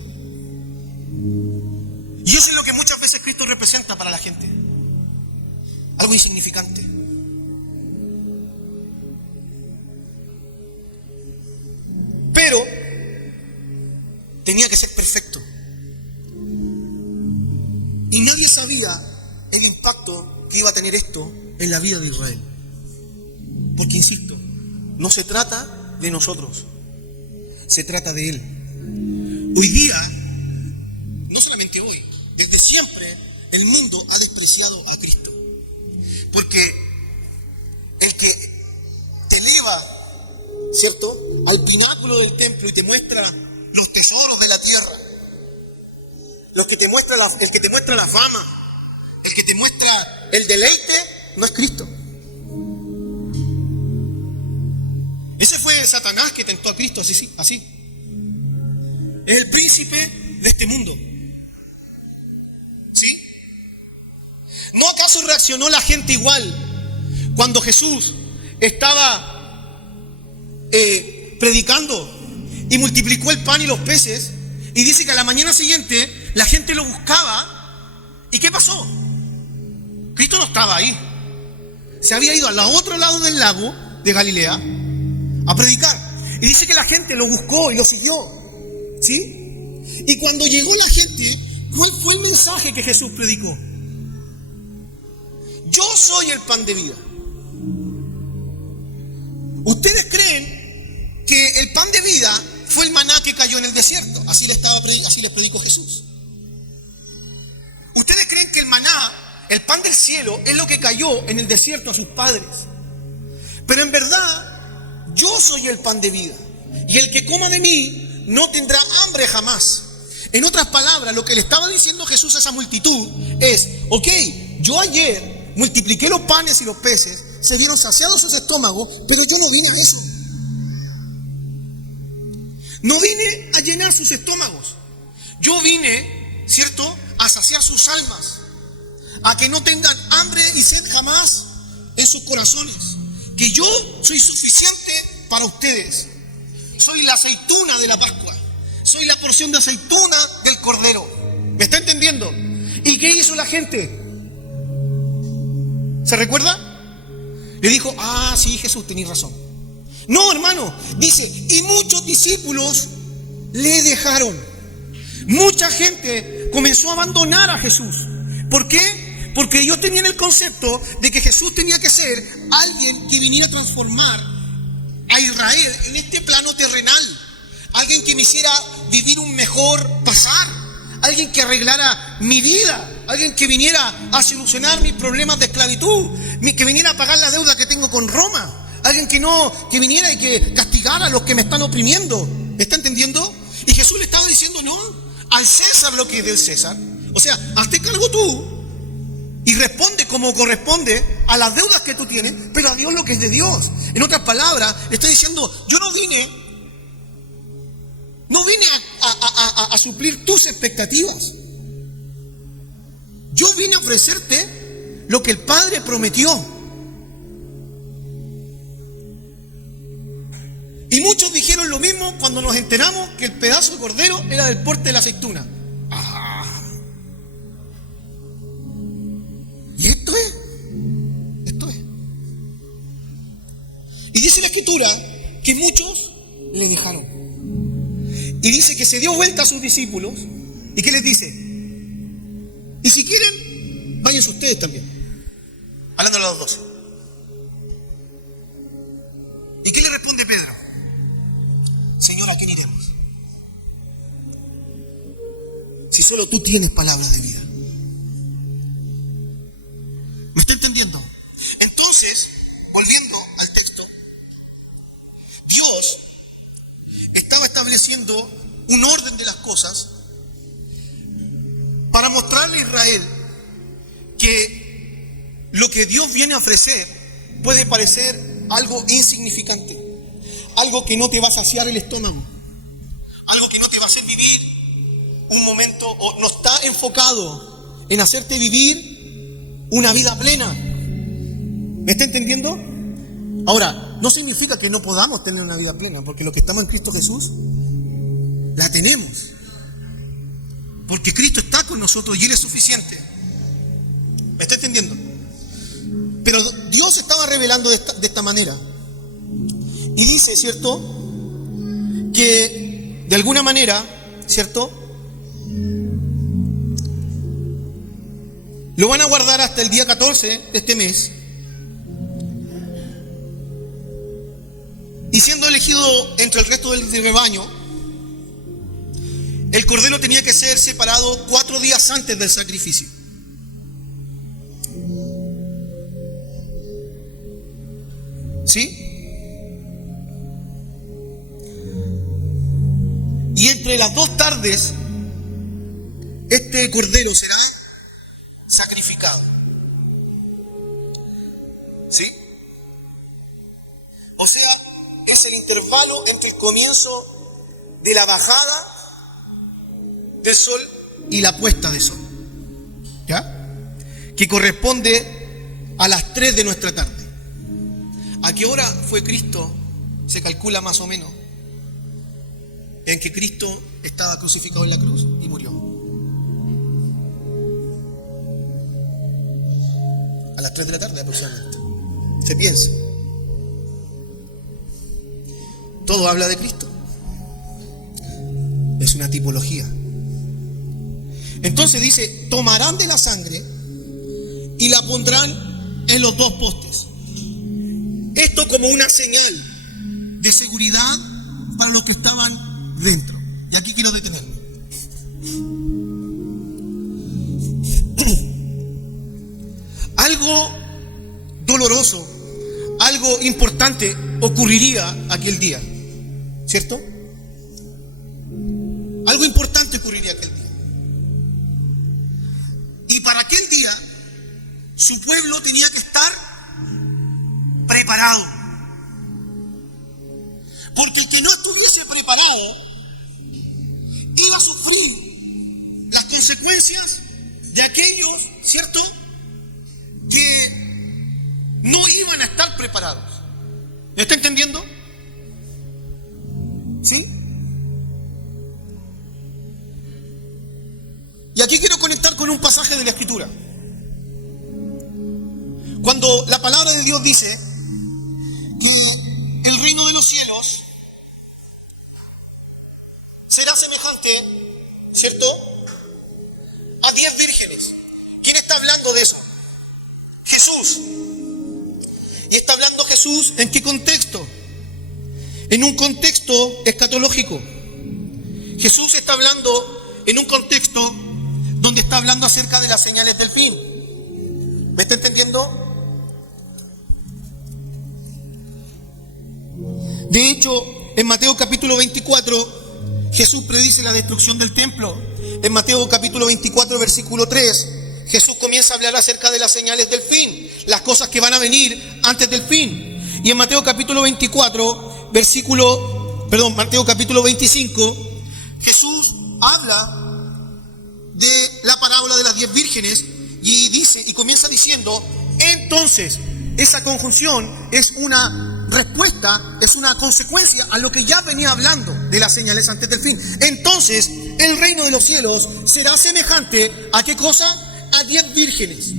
Y eso es lo que muchas veces Cristo representa para la gente. Algo insignificante. Pero tenía que ser perfecto. Y nadie sabía el impacto que iba a tener esto en la vida de Israel. Porque, insisto, no se trata de nosotros, se trata de Él. Hoy día, no solamente hoy, desde siempre, el mundo ha despreciado a Cristo. Porque el que te eleva, ¿cierto?, al pináculo del templo y te muestra los tesoros de la tierra, el que te muestra la fama, el que te muestra el deleite, no es Cristo. Ese fue Satanás que tentó a Cristo así. es el príncipe de este mundo. ¿Sí? ¿No acaso reaccionó la gente igual cuando Jesús estaba predicando y multiplicó el pan y los peces? Y dice que a la mañana siguiente la gente lo buscaba. ¿Y qué pasó? Cristo no estaba ahí. Se había ido al otro lado del lago de Galilea a predicar. Y dice que la gente lo buscó y lo siguió. ¿Sí? Y cuando llegó la gente, ¿cuál fue el mensaje que Jesús predicó? Yo soy el pan de vida. ¿Ustedes creen que el pan de vida fue el maná que cayó en el desierto? Así les predicó Jesús. ¿Ustedes creen que el maná, el pan del cielo, es lo que cayó en el desierto a sus padres? Pero en verdad, yo soy el pan de vida. Y el que coma de mí no tendrá hambre jamás. En otras palabras, lo que le estaba diciendo Jesús a esa multitud es: ok, yo ayer multipliqué los panes y los peces, se vieron saciados sus estómagos, pero yo no vine a eso. No vine a llenar sus estómagos. Yo vine, ¿cierto?, a saciar sus almas, a que no tengan hambre y sed jamás en sus corazones. Que yo soy suficiente para ustedes. Soy la aceituna de la Pascua. Soy la porción de aceituna del Cordero. ¿Me está entendiendo? ¿Y qué hizo la gente? ¿Se recuerda? Le dijo: ah, sí, Jesús, tenés razón. No, hermano, dice, y muchos discípulos le dejaron. Mucha gente comenzó a abandonar a Jesús. ¿Por qué? Porque ellos tenían el concepto de que Jesús tenía que ser alguien que viniera a transformar a Israel en este plano terrenal. Alguien que me hiciera vivir un mejor pasar. Alguien que arreglara mi vida. Alguien que viniera a solucionar mis problemas de esclavitud. Que viniera a pagar la deuda que tengo con Roma. Alguien que viniera y que castigara a los que me están oprimiendo. ¿Me está entendiendo? Y Jesús le estaba diciendo: no, al César lo que es del César. O sea, hazte cargo tú y responde como corresponde a las deudas que tú tienes, pero a Dios lo que es de Dios. En otras palabras, le estoy diciendo: yo no vine a suplir tus expectativas. Yo vine a ofrecerte lo que el Padre prometió. Y muchos dijeron lo mismo cuando nos enteramos que el pedazo de cordero era del porte de la aceituna. Ah. Y esto es. Y dice la Escritura que muchos le dejaron. Y dice que se dio vuelta a sus discípulos. ¿Y qué les dice? Y si quieren, váyanse ustedes también. Hablando a los 12. ¿Y qué le responde Pedro? Señor, ¿a quién iremos? Si solo tú tienes palabras de vida. ¿Me está entendiendo? Entonces, volviendo al texto, Dios estaba estableciendo un orden de las cosas para mostrarle a Israel que lo que Dios viene a ofrecer puede parecer algo insignificante, algo que no te va a saciar el estómago, algo que no te va a hacer vivir un momento, o no está enfocado en hacerte vivir una vida plena. ¿Me está entendiendo? Ahora, no significa que no podamos tener una vida plena, porque los que estamos en Cristo Jesús la tenemos, porque Cristo está con nosotros y Él es suficiente. ¿Me está entendiendo? Pero Dios estaba revelando de esta manera. Y dice, ¿cierto?, que de alguna manera, ¿cierto?, lo van a guardar hasta el día 14 de este mes. Y siendo elegido entre el resto del rebaño, el cordero tenía que ser separado 4 días antes del sacrificio. ¿Sí? Y entre las 2 tardes, este cordero será sacrificado. ¿Sí? O sea, es el intervalo entre el comienzo de la bajada del sol y la puesta de sol, ¿ya? Que corresponde a las 3 de nuestra tarde. ¿A qué hora fue Cristo? Se calcula más o menos en que Cristo estaba crucificado en la cruz y murió. A las 3 de la tarde aproximadamente. Se piensa. Todo habla de Cristo. Es una tipología. Entonces dice, tomarán de la sangre y la pondrán en los 2 postes. Esto como una señal de seguridad para los que estaban dentro. Y aquí quiero detenerme. Algo doloroso, algo importante ocurriría aquel día, ¿cierto? Algo importante ocurriría aquel día. Y para aquel día, su pueblo tenía que estar preparado. Porque el que no estuviese preparado iba a sufrir las consecuencias de aquellos, ¿cierto?, que no iban a estar preparados. ¿Me está entendiendo? ¿Sí? Y aquí quiero conectar con un pasaje de la Escritura. Cuando la palabra de Dios dice que el reino de los cielos será semejante, ¿cierto?, a 10 vírgenes. ¿Quién está hablando de eso? Jesús. ¿Y está hablando Jesús en qué contexto? En un contexto escatológico. Jesús está hablando en un contexto donde está hablando acerca de las señales del fin. ¿Me está entendiendo? De hecho, en Mateo capítulo 24, Jesús predice la destrucción del templo. En Mateo capítulo 24, versículo 3, Jesús comienza a hablar acerca de las señales del fin, las cosas que van a venir antes del fin. Y en Mateo capítulo 24, Mateo capítulo 25, Jesús habla de la parábola de las 10 vírgenes y dice, y comienza diciendo, entonces, esa conjunción es una respuesta, es una consecuencia a lo que ya venía hablando de las señales antes del fin. Entonces, el reino de los cielos será semejante ¿a qué cosa? A 10 vírgenes.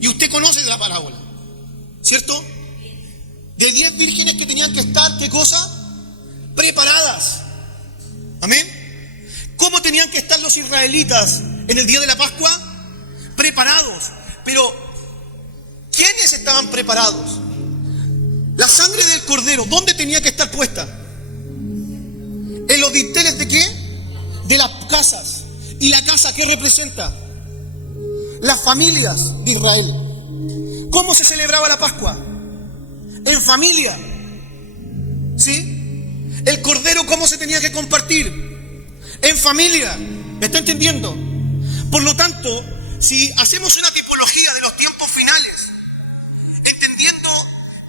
Y usted conoce la parábola, ¿cierto? De 10 vírgenes que tenían que estar, ¿qué cosa? Preparadas. Amén. ¿Cómo tenían que estar los israelitas en el día de la Pascua? Preparados. Pero, ¿quiénes estaban preparados? La sangre del cordero, ¿dónde tenía que estar puesta? ¿En los dinteles de qué? De las casas. ¿Y la casa qué representa? Las familias de Israel. ¿Cómo se celebraba la Pascua? En familia. ¿Sí? El cordero, ¿cómo se tenía que compartir? En familia. ¿Me está entendiendo? Por lo tanto, si hacemos una tipología de los tiempos finales, entendiendo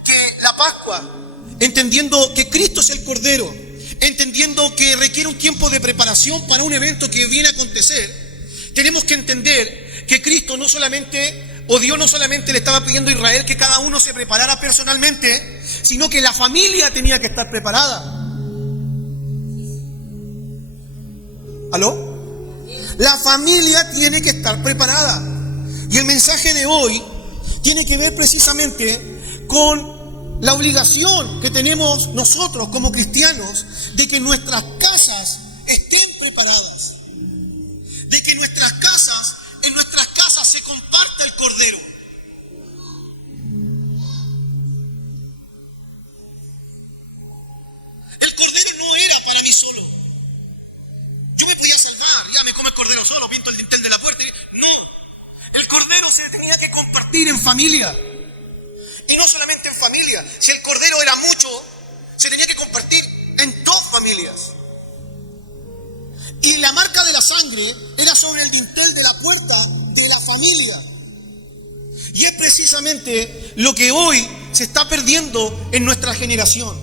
que la Pascua, entendiendo que Cristo es el Cordero, entendiendo que requiere un tiempo de preparación para un evento que viene a acontecer, tenemos que entender que Cristo no solamente, o Dios no solamente le estaba pidiendo a Israel que cada uno se preparara personalmente, sino que la familia tenía que estar preparada. ¿Aló? La familia tiene que estar preparada. Y el mensaje de hoy tiene que ver precisamente con la obligación que tenemos nosotros como cristianos de que nuestras casas estén preparadas. De que en nuestras casas se comparta el Cordero. El Cordero no era para mí solo. Yo me podía salvar, ya me como el cordero solo, pinto el dintel de la puerta. No, el cordero se tenía que compartir en familia. Y no solamente en familia. Si el cordero era mucho, se tenía que compartir en 2 familias. Y la marca de la sangre era sobre el dintel de la puerta de la familia. Y es precisamente lo que hoy se está perdiendo en nuestra generación.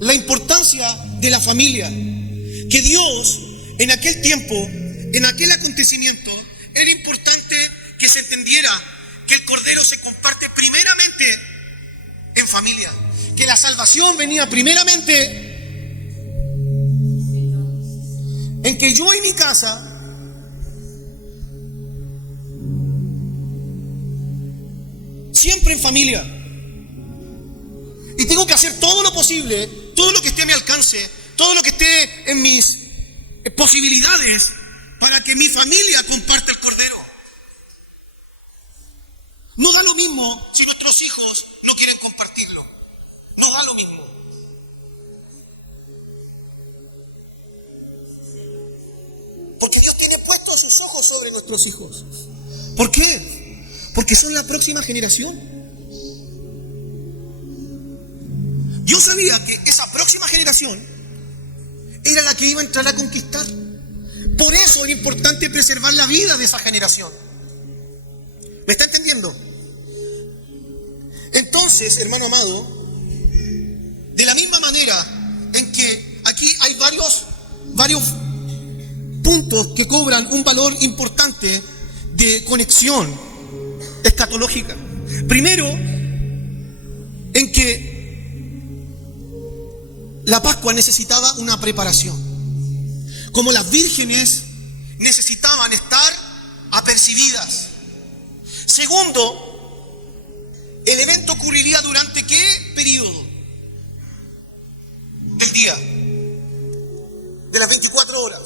La importancia de la familia. Que Dios en aquel tiempo en aquel acontecimiento era importante que se entendiera que el Cordero se comparte primeramente en familia, que la salvación venía primeramente en que yo y mi casa siempre en familia, y tengo que hacer todo lo posible, todo lo que esté a mi alcance, todo lo que esté en mis posibilidades para que mi familia comparta el Cordero. No da lo mismo si nuestros hijos no quieren compartirlo. No da lo mismo. Porque Dios tiene puestos sus ojos sobre nuestros hijos. ¿Por qué? Porque son la próxima generación. Yo sabía que esa próxima generación era la que iba a entrar a conquistar. Por eso era importante preservar la vida de esa generación. ¿Me está entendiendo? Entonces, hermano amado, de la misma manera en que aquí hay varios puntos que cobran un valor importante de conexión escatológica. Primero, en que la Pascua necesitaba una preparación. Como las vírgenes necesitaban estar apercibidas. Segundo, el evento ocurriría durante ¿qué periodo del día? De las 24 horas.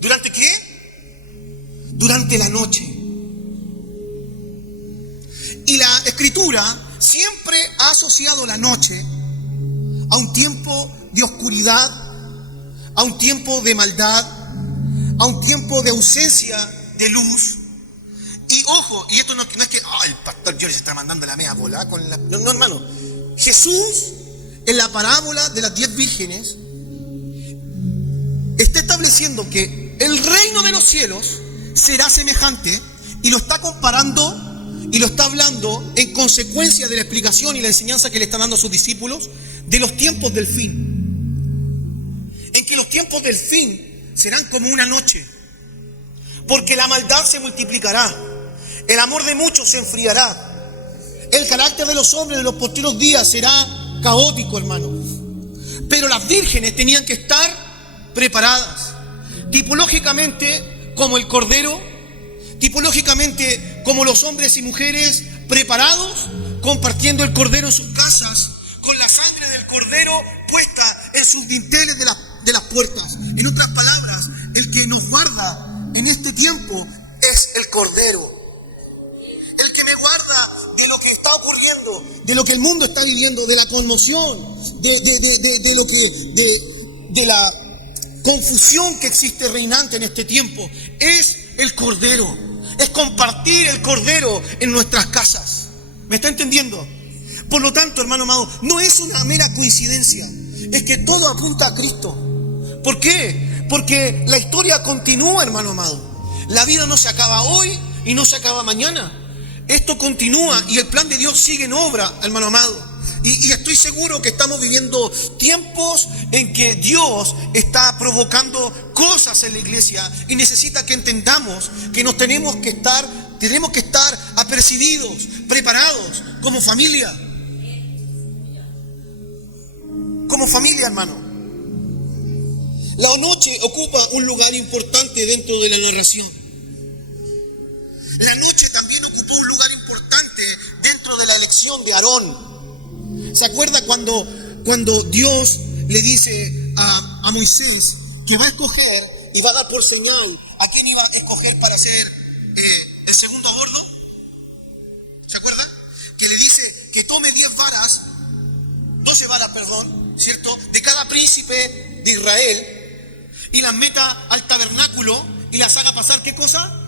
¿Durante qué? Durante la noche. Y la Escritura siempre ha asociado la noche a un tiempo de oscuridad, a un tiempo de maldad, a un tiempo de ausencia de luz. Y ojo, y esto no es que el pastor Jorge se está mandando la media bola con la... No, hermano. Jesús, en la parábola de las 10 vírgenes, está estableciendo que el reino de los cielos será semejante, y lo está comparando y lo está hablando en consecuencia de la explicación y la enseñanza que le están dando a sus discípulos de los tiempos del fin. En que los tiempos del fin serán como una noche, porque la maldad se multiplicará, el amor de muchos se enfriará, el carácter de los hombres de los postreros días será caótico, hermano. Pero las vírgenes tenían que estar preparadas, tipológicamente como el Cordero, tipológicamente como los hombres y mujeres preparados, compartiendo el Cordero en sus casas, con la sangre del Cordero puesta en sus dinteles de las puertas. En otras palabras, el que nos guarda en este tiempo es el Cordero. El que me guarda de lo que está ocurriendo, de lo que el mundo está viviendo, de la conmoción, de la confusión que existe reinante en este tiempo, es el Cordero. Es compartir el Cordero en nuestras casas. ¿Me está entendiendo? Por lo tanto, hermano amado, no es una mera coincidencia, es que todo apunta a Cristo. ¿Por qué? Porque la historia continúa, hermano amado. La vida no se acaba hoy y no se acaba mañana. Esto continúa y el plan de Dios sigue en obra, hermano amado. Y estoy seguro que estamos viviendo tiempos en que Dios está provocando cosas en la iglesia y necesita que entendamos que tenemos que estar apercibidos, preparados como familia. Como familia, hermano. La noche ocupa un lugar importante dentro de la narración. La noche también ocupó un lugar importante dentro de la elección de Aarón. ¿Se acuerda cuando Dios le dice a Moisés que va a escoger y va a dar por señal a quién iba a escoger para ser el segundo a bordo? ¿Se acuerda? Que le dice que tome 12 varas, ¿cierto? De cada príncipe de Israel y las meta al tabernáculo y las haga pasar, ¿qué cosa?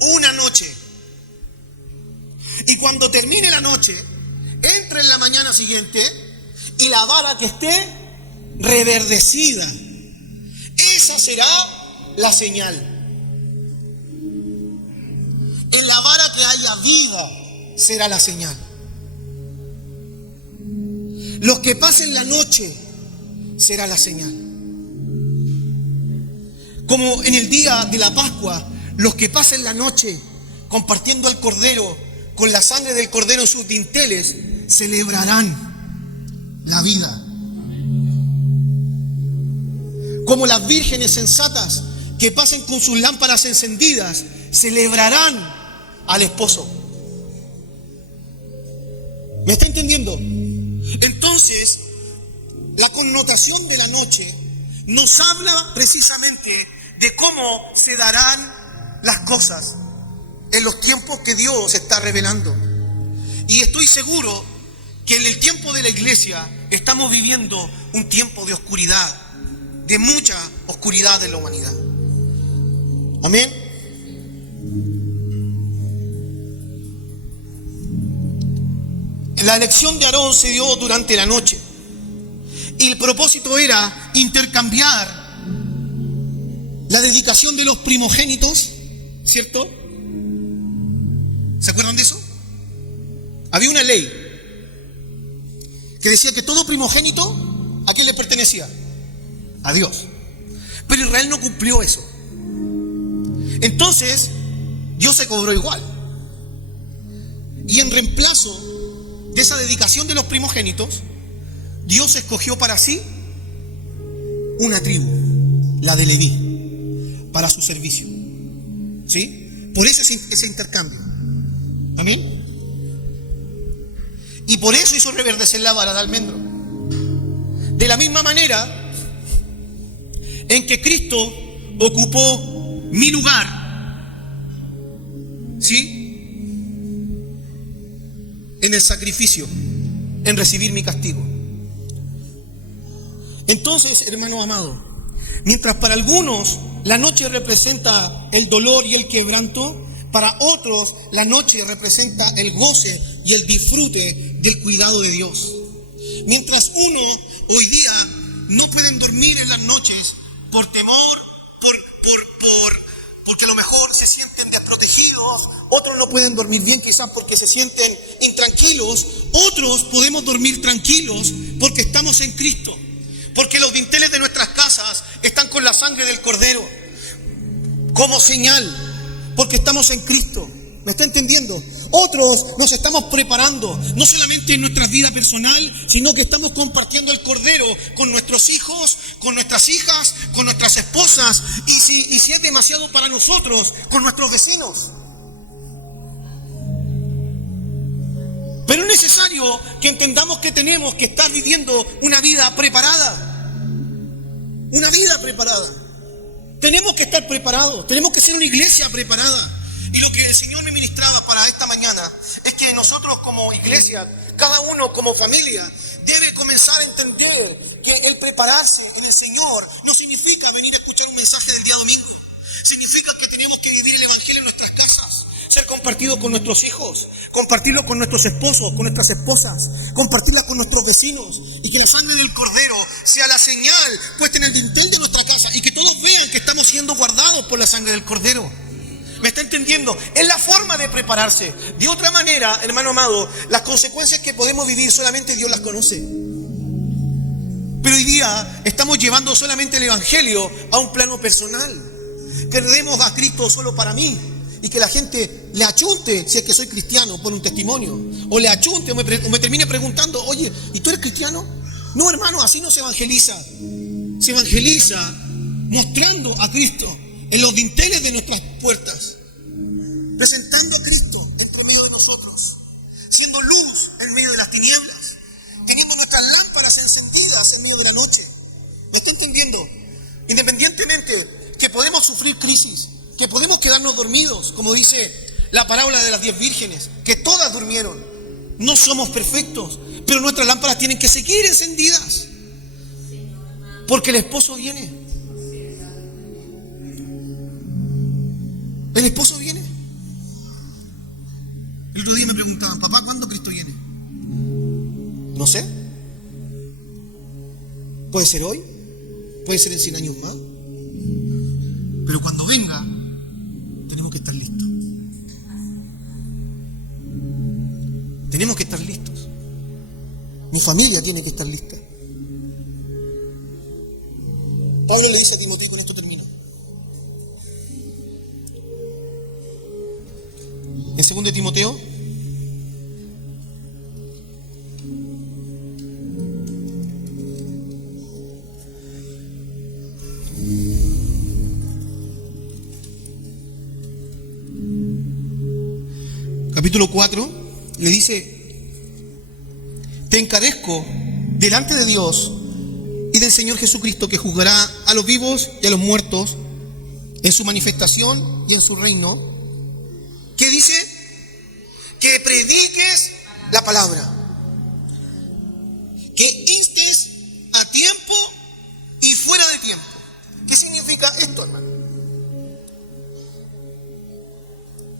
Una noche. Y cuando termine la noche, entre en la mañana siguiente y la vara que esté reverdecida, esa será la señal. En la vara que haya vida será la señal. Los que pasen la noche será la señal. Como en el día de la Pascua, los que pasen la noche compartiendo el cordero con la sangre del cordero en sus dinteles, celebrarán la vida. Como las vírgenes sensatas que pasen con sus lámparas encendidas, celebrarán al esposo. ¿Me está entendiendo? Entonces, la connotación de la noche nos habla precisamente de cómo se darán las cosas en los tiempos que Dios está revelando. Y estoy seguro que en el tiempo de la iglesia estamos viviendo un tiempo de oscuridad, de mucha oscuridad en la humanidad. Amén. La elección de Aarón se dio durante la noche y el propósito era intercambiar la dedicación de los primogénitos, ¿cierto? ¿Se acuerdan de eso? Había una ley que decía que todo primogénito, ¿a quién le pertenecía? A Dios. Pero Israel no cumplió eso. Entonces, Dios se cobró igual. Y en reemplazo de esa dedicación de los primogénitos, Dios escogió para sí una tribu, la de Leví, para su servicio. ¿Sí? Por eso ese intercambio. ¿Amén? Y por eso hizo reverdecer la vara de almendro. De la misma manera en que Cristo ocupó mi lugar, ¿sí?, en el sacrificio, en recibir mi castigo. Entonces, hermano amado, mientras para algunos la noche representa el dolor y el quebranto, para otros la noche representa el goce y el disfrute del cuidado de Dios. Mientras uno hoy día no pueden dormir en las noches por temor, porque a lo mejor se sienten desprotegidos, otros no pueden dormir bien quizás porque se sienten intranquilos, otros podemos dormir tranquilos porque estamos en Cristo, porque los dinteles de nuestras casas están con la sangre del Cordero como señal, porque estamos en Cristo. ¿Me está entendiendo? Otros nos estamos preparando, no solamente en nuestra vida personal, sino que estamos compartiendo el Cordero con nuestros hijos, con nuestras hijas, con nuestras esposas, y si es demasiado para nosotros, con nuestros vecinos. Pero es necesario que entendamos que tenemos que estar viviendo una vida preparada. Una vida preparada. Tenemos que estar preparados, tenemos que ser una iglesia preparada. Y lo que el Señor me ministraba para esta mañana es que nosotros como iglesia, cada uno como familia, debe comenzar a entender que el prepararse en el Señor no significa venir a escuchar un mensaje del día domingo. Significa que tenemos que vivir el Evangelio en nuestras casas, ser compartido con nuestros hijos, compartirlo con nuestros esposos, con nuestras esposas, compartirla con nuestros vecinos, y que la sangre del Cordero sea la señal puesta en el dintel de nuestra casa y que todos vean que estamos siendo guardados por la sangre del Cordero. ¿Me está entendiendo? Es la forma de prepararse. De otra manera, hermano amado, las consecuencias que podemos vivir solamente Dios las conoce. Pero hoy día estamos llevando solamente el Evangelio a un plano personal. Que le demos a Cristo solo para mí. Y que la gente le achunte si es que soy cristiano por un testimonio. O le achunte o me termine preguntando, oye, ¿y tú eres cristiano? No, hermano, así no se evangeliza. Se evangeliza mostrando a Cristo en los dinteles de nuestras puertas, presentando a Cristo entre medio de nosotros, siendo luz en medio de las tinieblas, teniendo nuestras lámparas encendidas en medio de la noche. ¿Me está entendiendo? Independientemente que podemos sufrir crisis, que podemos quedarnos dormidos, como dice la parábola de las 10 vírgenes, que todas durmieron. No somos perfectos, pero nuestras lámparas tienen que seguir encendidas, porque el esposo viene. El esposo viene. El otro día me preguntaban, papá, ¿cuándo Cristo viene? No sé. Puede ser hoy, puede ser en 100 años más. Pero cuando venga, tenemos que estar listos. Tenemos que estar listos. Mi familia tiene que estar lista. Pablo le dice a Timoteo, y con esto termino: 2 de Timoteo. Capítulo 4, le dice: te encarezco delante de Dios y del Señor Jesucristo, que juzgará a los vivos y a los muertos en su manifestación y en su reino. ¿Qué dice? Que prediques la palabra, que instes a tiempo y fuera de tiempo. ¿Qué significa esto, hermano?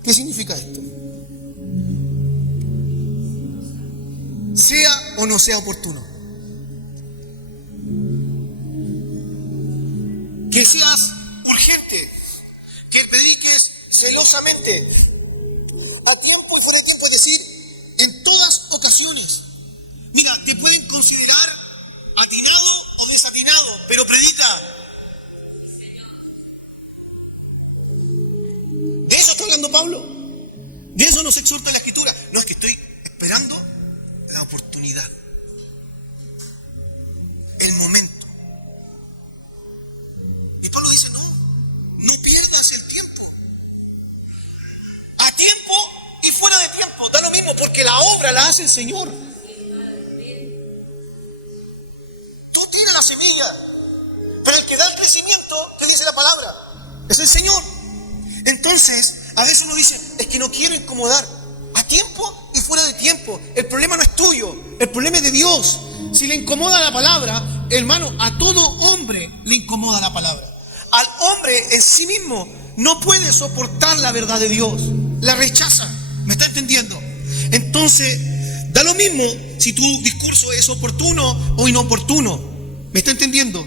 ¿Qué significa esto? Sea o no sea oportuno. Que seas urgente, que prediques celosamente, a tiempo y fuera de tiempo, es decir, en todas ocasiones. Mira, te pueden considerar atinado o desatinado, pero predica. De eso está hablando Pablo. De eso nos exhorta la Escritura. No es que estoy esperando la oportunidad, el momento. Y Pablo dice: no pierdas el tiempo. A tiempo y fuera de tiempo, da lo mismo, porque la obra la hace el Señor. Tú tiras la semilla, pero el que da el crecimiento, te dice la palabra, es el Señor. Entonces, a veces uno dice: es que no quiero incomodar. A tiempo y fuera de tiempo. El problema no es tuyo, el problema es de Dios. Si le incomoda la palabra, hermano, a todo hombre le incomoda la palabra. Al hombre en sí mismo no puede soportar la verdad de Dios, la rechaza. ¿Me está entendiendo? Entonces, da lo mismo si tu discurso es oportuno o inoportuno. ¿Me está entendiendo?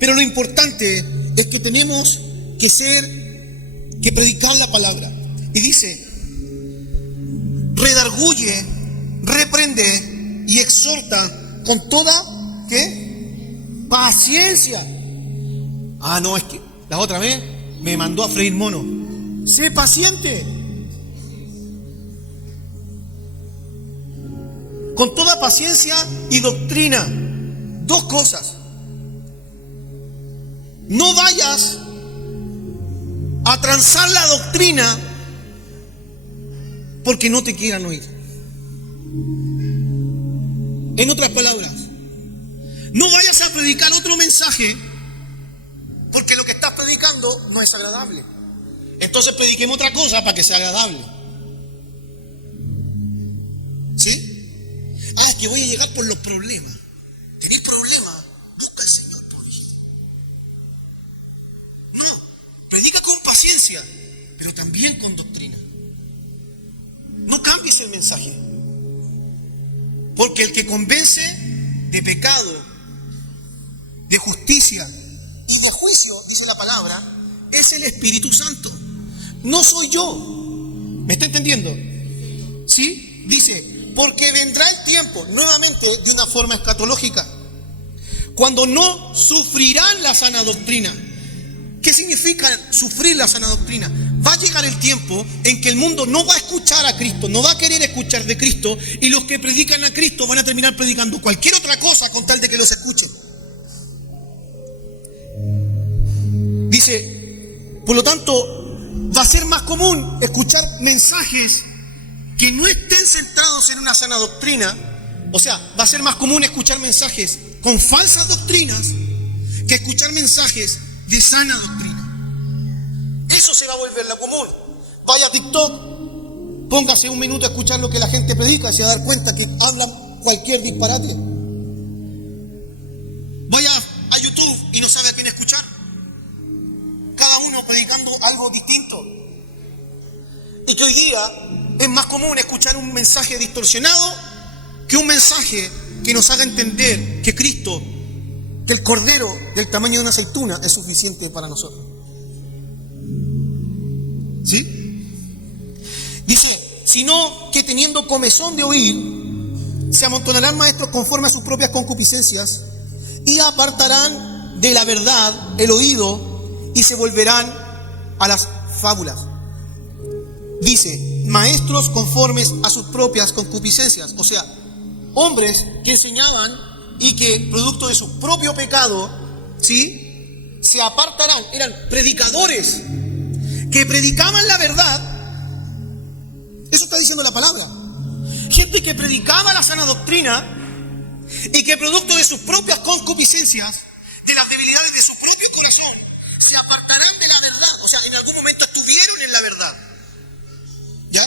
Pero lo importante es que tenemos que predicar la palabra. Y dice: redarguye, reprende y exhorta con toda, ¿qué? Paciencia. No, es que la otra vez me mandó a freír mono. Sé paciente. Con toda paciencia y doctrina. Dos cosas. No vayas a transar la doctrina porque no te quieran oír. En otras palabras, no vayas a predicar otro mensaje porque lo que estás predicando no es agradable. Entonces prediquemos otra cosa para que sea agradable. ¿Sí? Es que voy a llegar por los problemas. ¿Tenés problemas? Busca al Señor por ellos. No, predica con paciencia, pero también con doctrina. No cambies el mensaje, porque el que convence de pecado, de justicia y de juicio, dice la palabra, es el Espíritu Santo. No soy yo. ¿Me está entendiendo? ¿Sí? Dice: porque vendrá el tiempo, nuevamente de una forma escatológica, cuando no sufrirán la sana doctrina. ¿Qué significa sufrir la sana doctrina? Va a llegar el tiempo en que el mundo no va a escuchar a Cristo, no va a querer escuchar de Cristo, y los que predican a Cristo van a terminar predicando cualquier otra cosa con tal de que los escuchen. Dice: por lo tanto, va a ser más común escuchar mensajes que no estén centrados en una sana doctrina. O sea, va a ser más común escuchar mensajes con falsas doctrinas que escuchar mensajes de sana doctrina. Eso se va a volver lo común. Vaya a TikTok, póngase un minuto a escuchar lo que la gente predica y se va a dar cuenta que hablan cualquier disparate. Vaya a YouTube y no sabe a quién escuchar. Cada uno predicando algo distinto. Y que hoy día es más común escuchar un mensaje distorsionado que un mensaje que nos haga entender que Cristo, que el cordero del tamaño de una aceituna es suficiente para nosotros. ¿Sí? Dice: sino que teniendo comezón de oír, se amontonarán maestros conforme a sus propias concupiscencias y apartarán de la verdad el oído y se volverán a las fábulas. dice, maestros conformes a sus propias concupiscencias. O sea, hombres que enseñaban y que producto de su propio pecado, ¿sí?, se apartarán. Eran predicadores que predicaban la verdad. Eso está diciendo la palabra. Gente que predicaba la sana doctrina y que producto de sus propias concupiscencias, de las debilidades de su propio corazón, se apartarán de la verdad. O sea, en algún momento estuvieron en la verdad, ¿ya?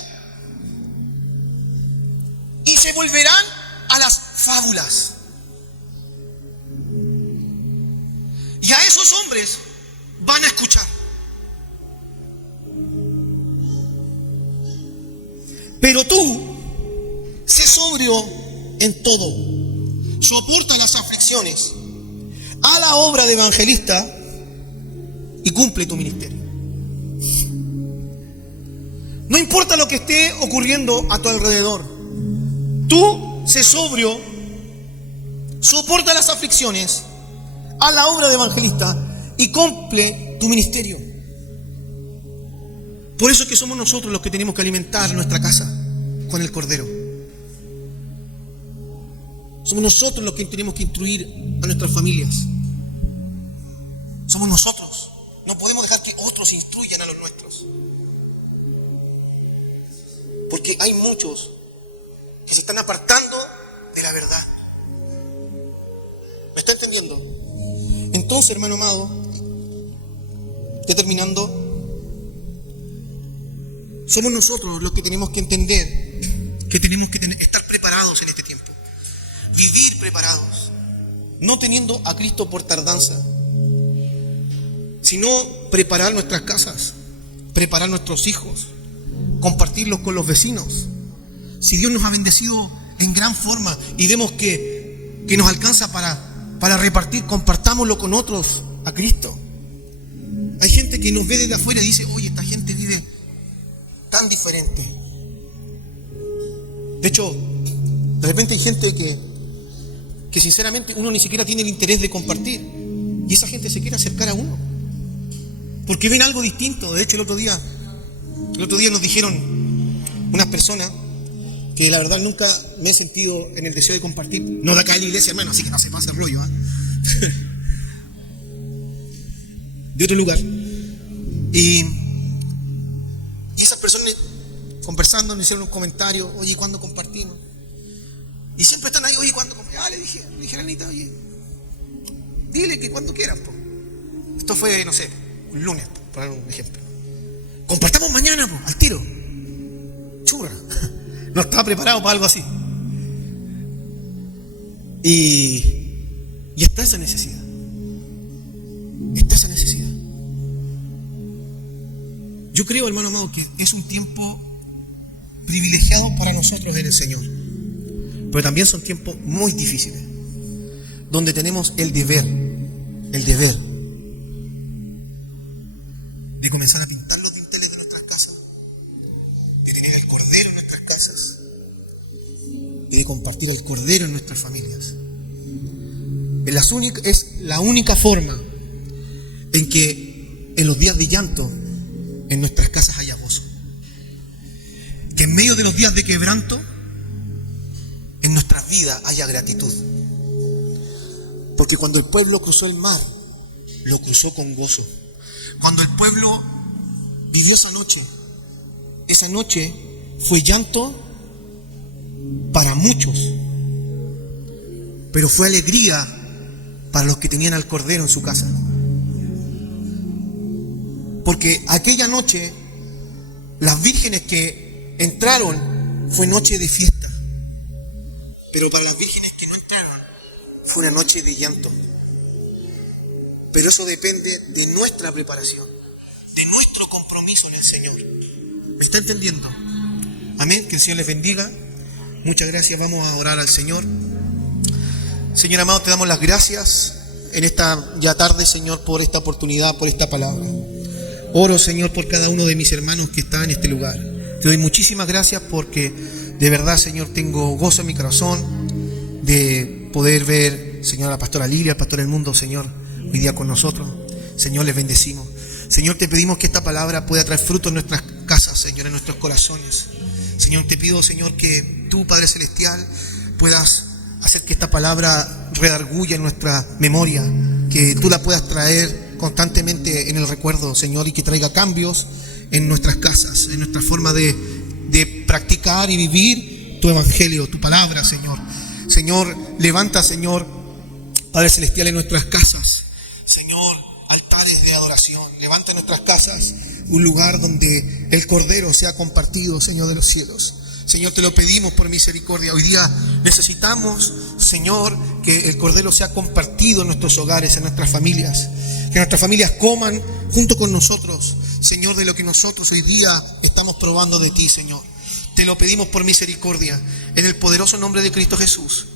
Y se volverán a las fábulas. Y a esos hombres van a escuchar. Pero tú, sé sobrio en todo, soporta las aflicciones, a la obra de evangelista y cumple tu ministerio. No importa lo que esté ocurriendo a tu alrededor, tú sé sobrio, soporta las aflicciones, a la obra de evangelista y cumple tu ministerio. Por eso es que somos nosotros los que tenemos que alimentar nuestra casa con el Cordero. Somos nosotros los que tenemos que instruir a nuestras familias. Somos nosotros. No podemos dejar que otros instruyan a los nuestros. Porque hay muchos que se están apartando de la verdad. ¿Me está entendiendo? Entonces, hermano amado, ya terminando, somos nosotros los que tenemos que entender que tenemos que estar preparados en este tiempo. Vivir preparados, no teniendo a Cristo por tardanza, sino preparar nuestras casas, preparar nuestros hijos, compartirlos con los vecinos. Si Dios nos ha bendecido en gran forma y vemos que nos alcanza para repartir, compartámoslo con otros a Cristo. Hay gente que nos ve desde afuera y dice, oye, esta gente vive tan diferente. De hecho, de repente hay gente que sinceramente uno ni siquiera tiene el interés de compartir, y esa gente se quiere acercar a uno porque ven algo distinto. De hecho, el otro día nos dijeron unas personas que la verdad nunca me he sentido en el deseo de compartir, no de acá en la iglesia, hermano, así que no se pasa el rollo, de otro lugar, y esas personas conversando me hicieron un comentario, oye, ¿cuándo compartimos? Y siempre están ahí, oye, ¿cuándo compartimos? Le dije a Anita, oye, dile que cuando quieran, po. Esto fue, no sé, un lunes, por dar un ejemplo. Compartamos mañana, po, al tiro. Churra. No estaba preparado para algo así. Y está esa necesidad. Está esa necesidad. Yo creo, hermano amado, que es un tiempo privilegiado para nosotros en el Señor. Pero también son tiempos muy difíciles, donde tenemos el deber de comenzar a pintar los dinteles de nuestras casas, de tener el Cordero en nuestras casas, de compartir el Cordero en nuestras familias. Es la única forma en que en los días de llanto en nuestras casas haya gozo. Que en medio de los días de quebranto en nuestras vidas haya gratitud. Porque cuando el pueblo cruzó el mar, lo cruzó con gozo. Cuando el pueblo vivió esa noche fue llanto para muchos, pero fue alegría para los que tenían al Cordero en su casa. Porque aquella noche, las vírgenes que entraron fue noche de fiesta. Pero para las vírgenes que no entraron, fue una noche de llanto. Pero eso depende de nuestra preparación, de nuestro compromiso en el Señor. ¿Me está entendiendo? Amén. Que el Señor les bendiga. Muchas gracias. Vamos a orar al Señor. Señor amado, te damos las gracias en esta ya tarde, Señor, por esta oportunidad, por esta palabra. Oro, Señor, por cada uno de mis hermanos que está en este lugar. Te doy muchísimas gracias porque de verdad, Señor, tengo gozo en mi corazón de poder ver, Señor, a la pastora Lilia, al pastor del mundo, Señor, hoy día con nosotros. Señor, les bendecimos. Señor, te pedimos que esta palabra pueda traer fruto en casas, Señor, en nuestros corazones. Señor, te pido, Señor, que tú, Padre Celestial, puedas hacer que esta palabra redarguya en nuestra memoria, que tú la puedas traer constantemente en el recuerdo, Señor, y que traiga cambios en nuestras casas, en nuestra forma de practicar y vivir tu evangelio, tu palabra, Señor. Señor, levanta, Señor, Padre Celestial, en nuestras casas, Señor, altares de adoración. Levanta en nuestras casas un lugar donde el Cordero sea compartido, Señor de los cielos. Señor, te lo pedimos por misericordia. Hoy día necesitamos, Señor, que el Cordero sea compartido en nuestros hogares, en nuestras familias. Que nuestras familias coman junto con nosotros, Señor, de lo que nosotros hoy día estamos probando de ti, Señor. Te lo pedimos por misericordia, en el poderoso nombre de Cristo Jesús.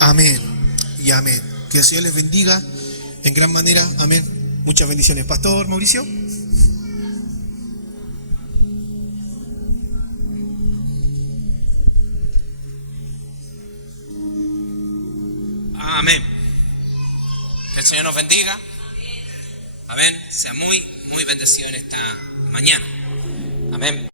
Amén y amén. Que el Señor les bendiga en gran manera. Amén. Muchas bendiciones. Pastor Mauricio. Amén. Que el Señor nos bendiga. Amén. Sea muy bendecido en esta mañana. Amén.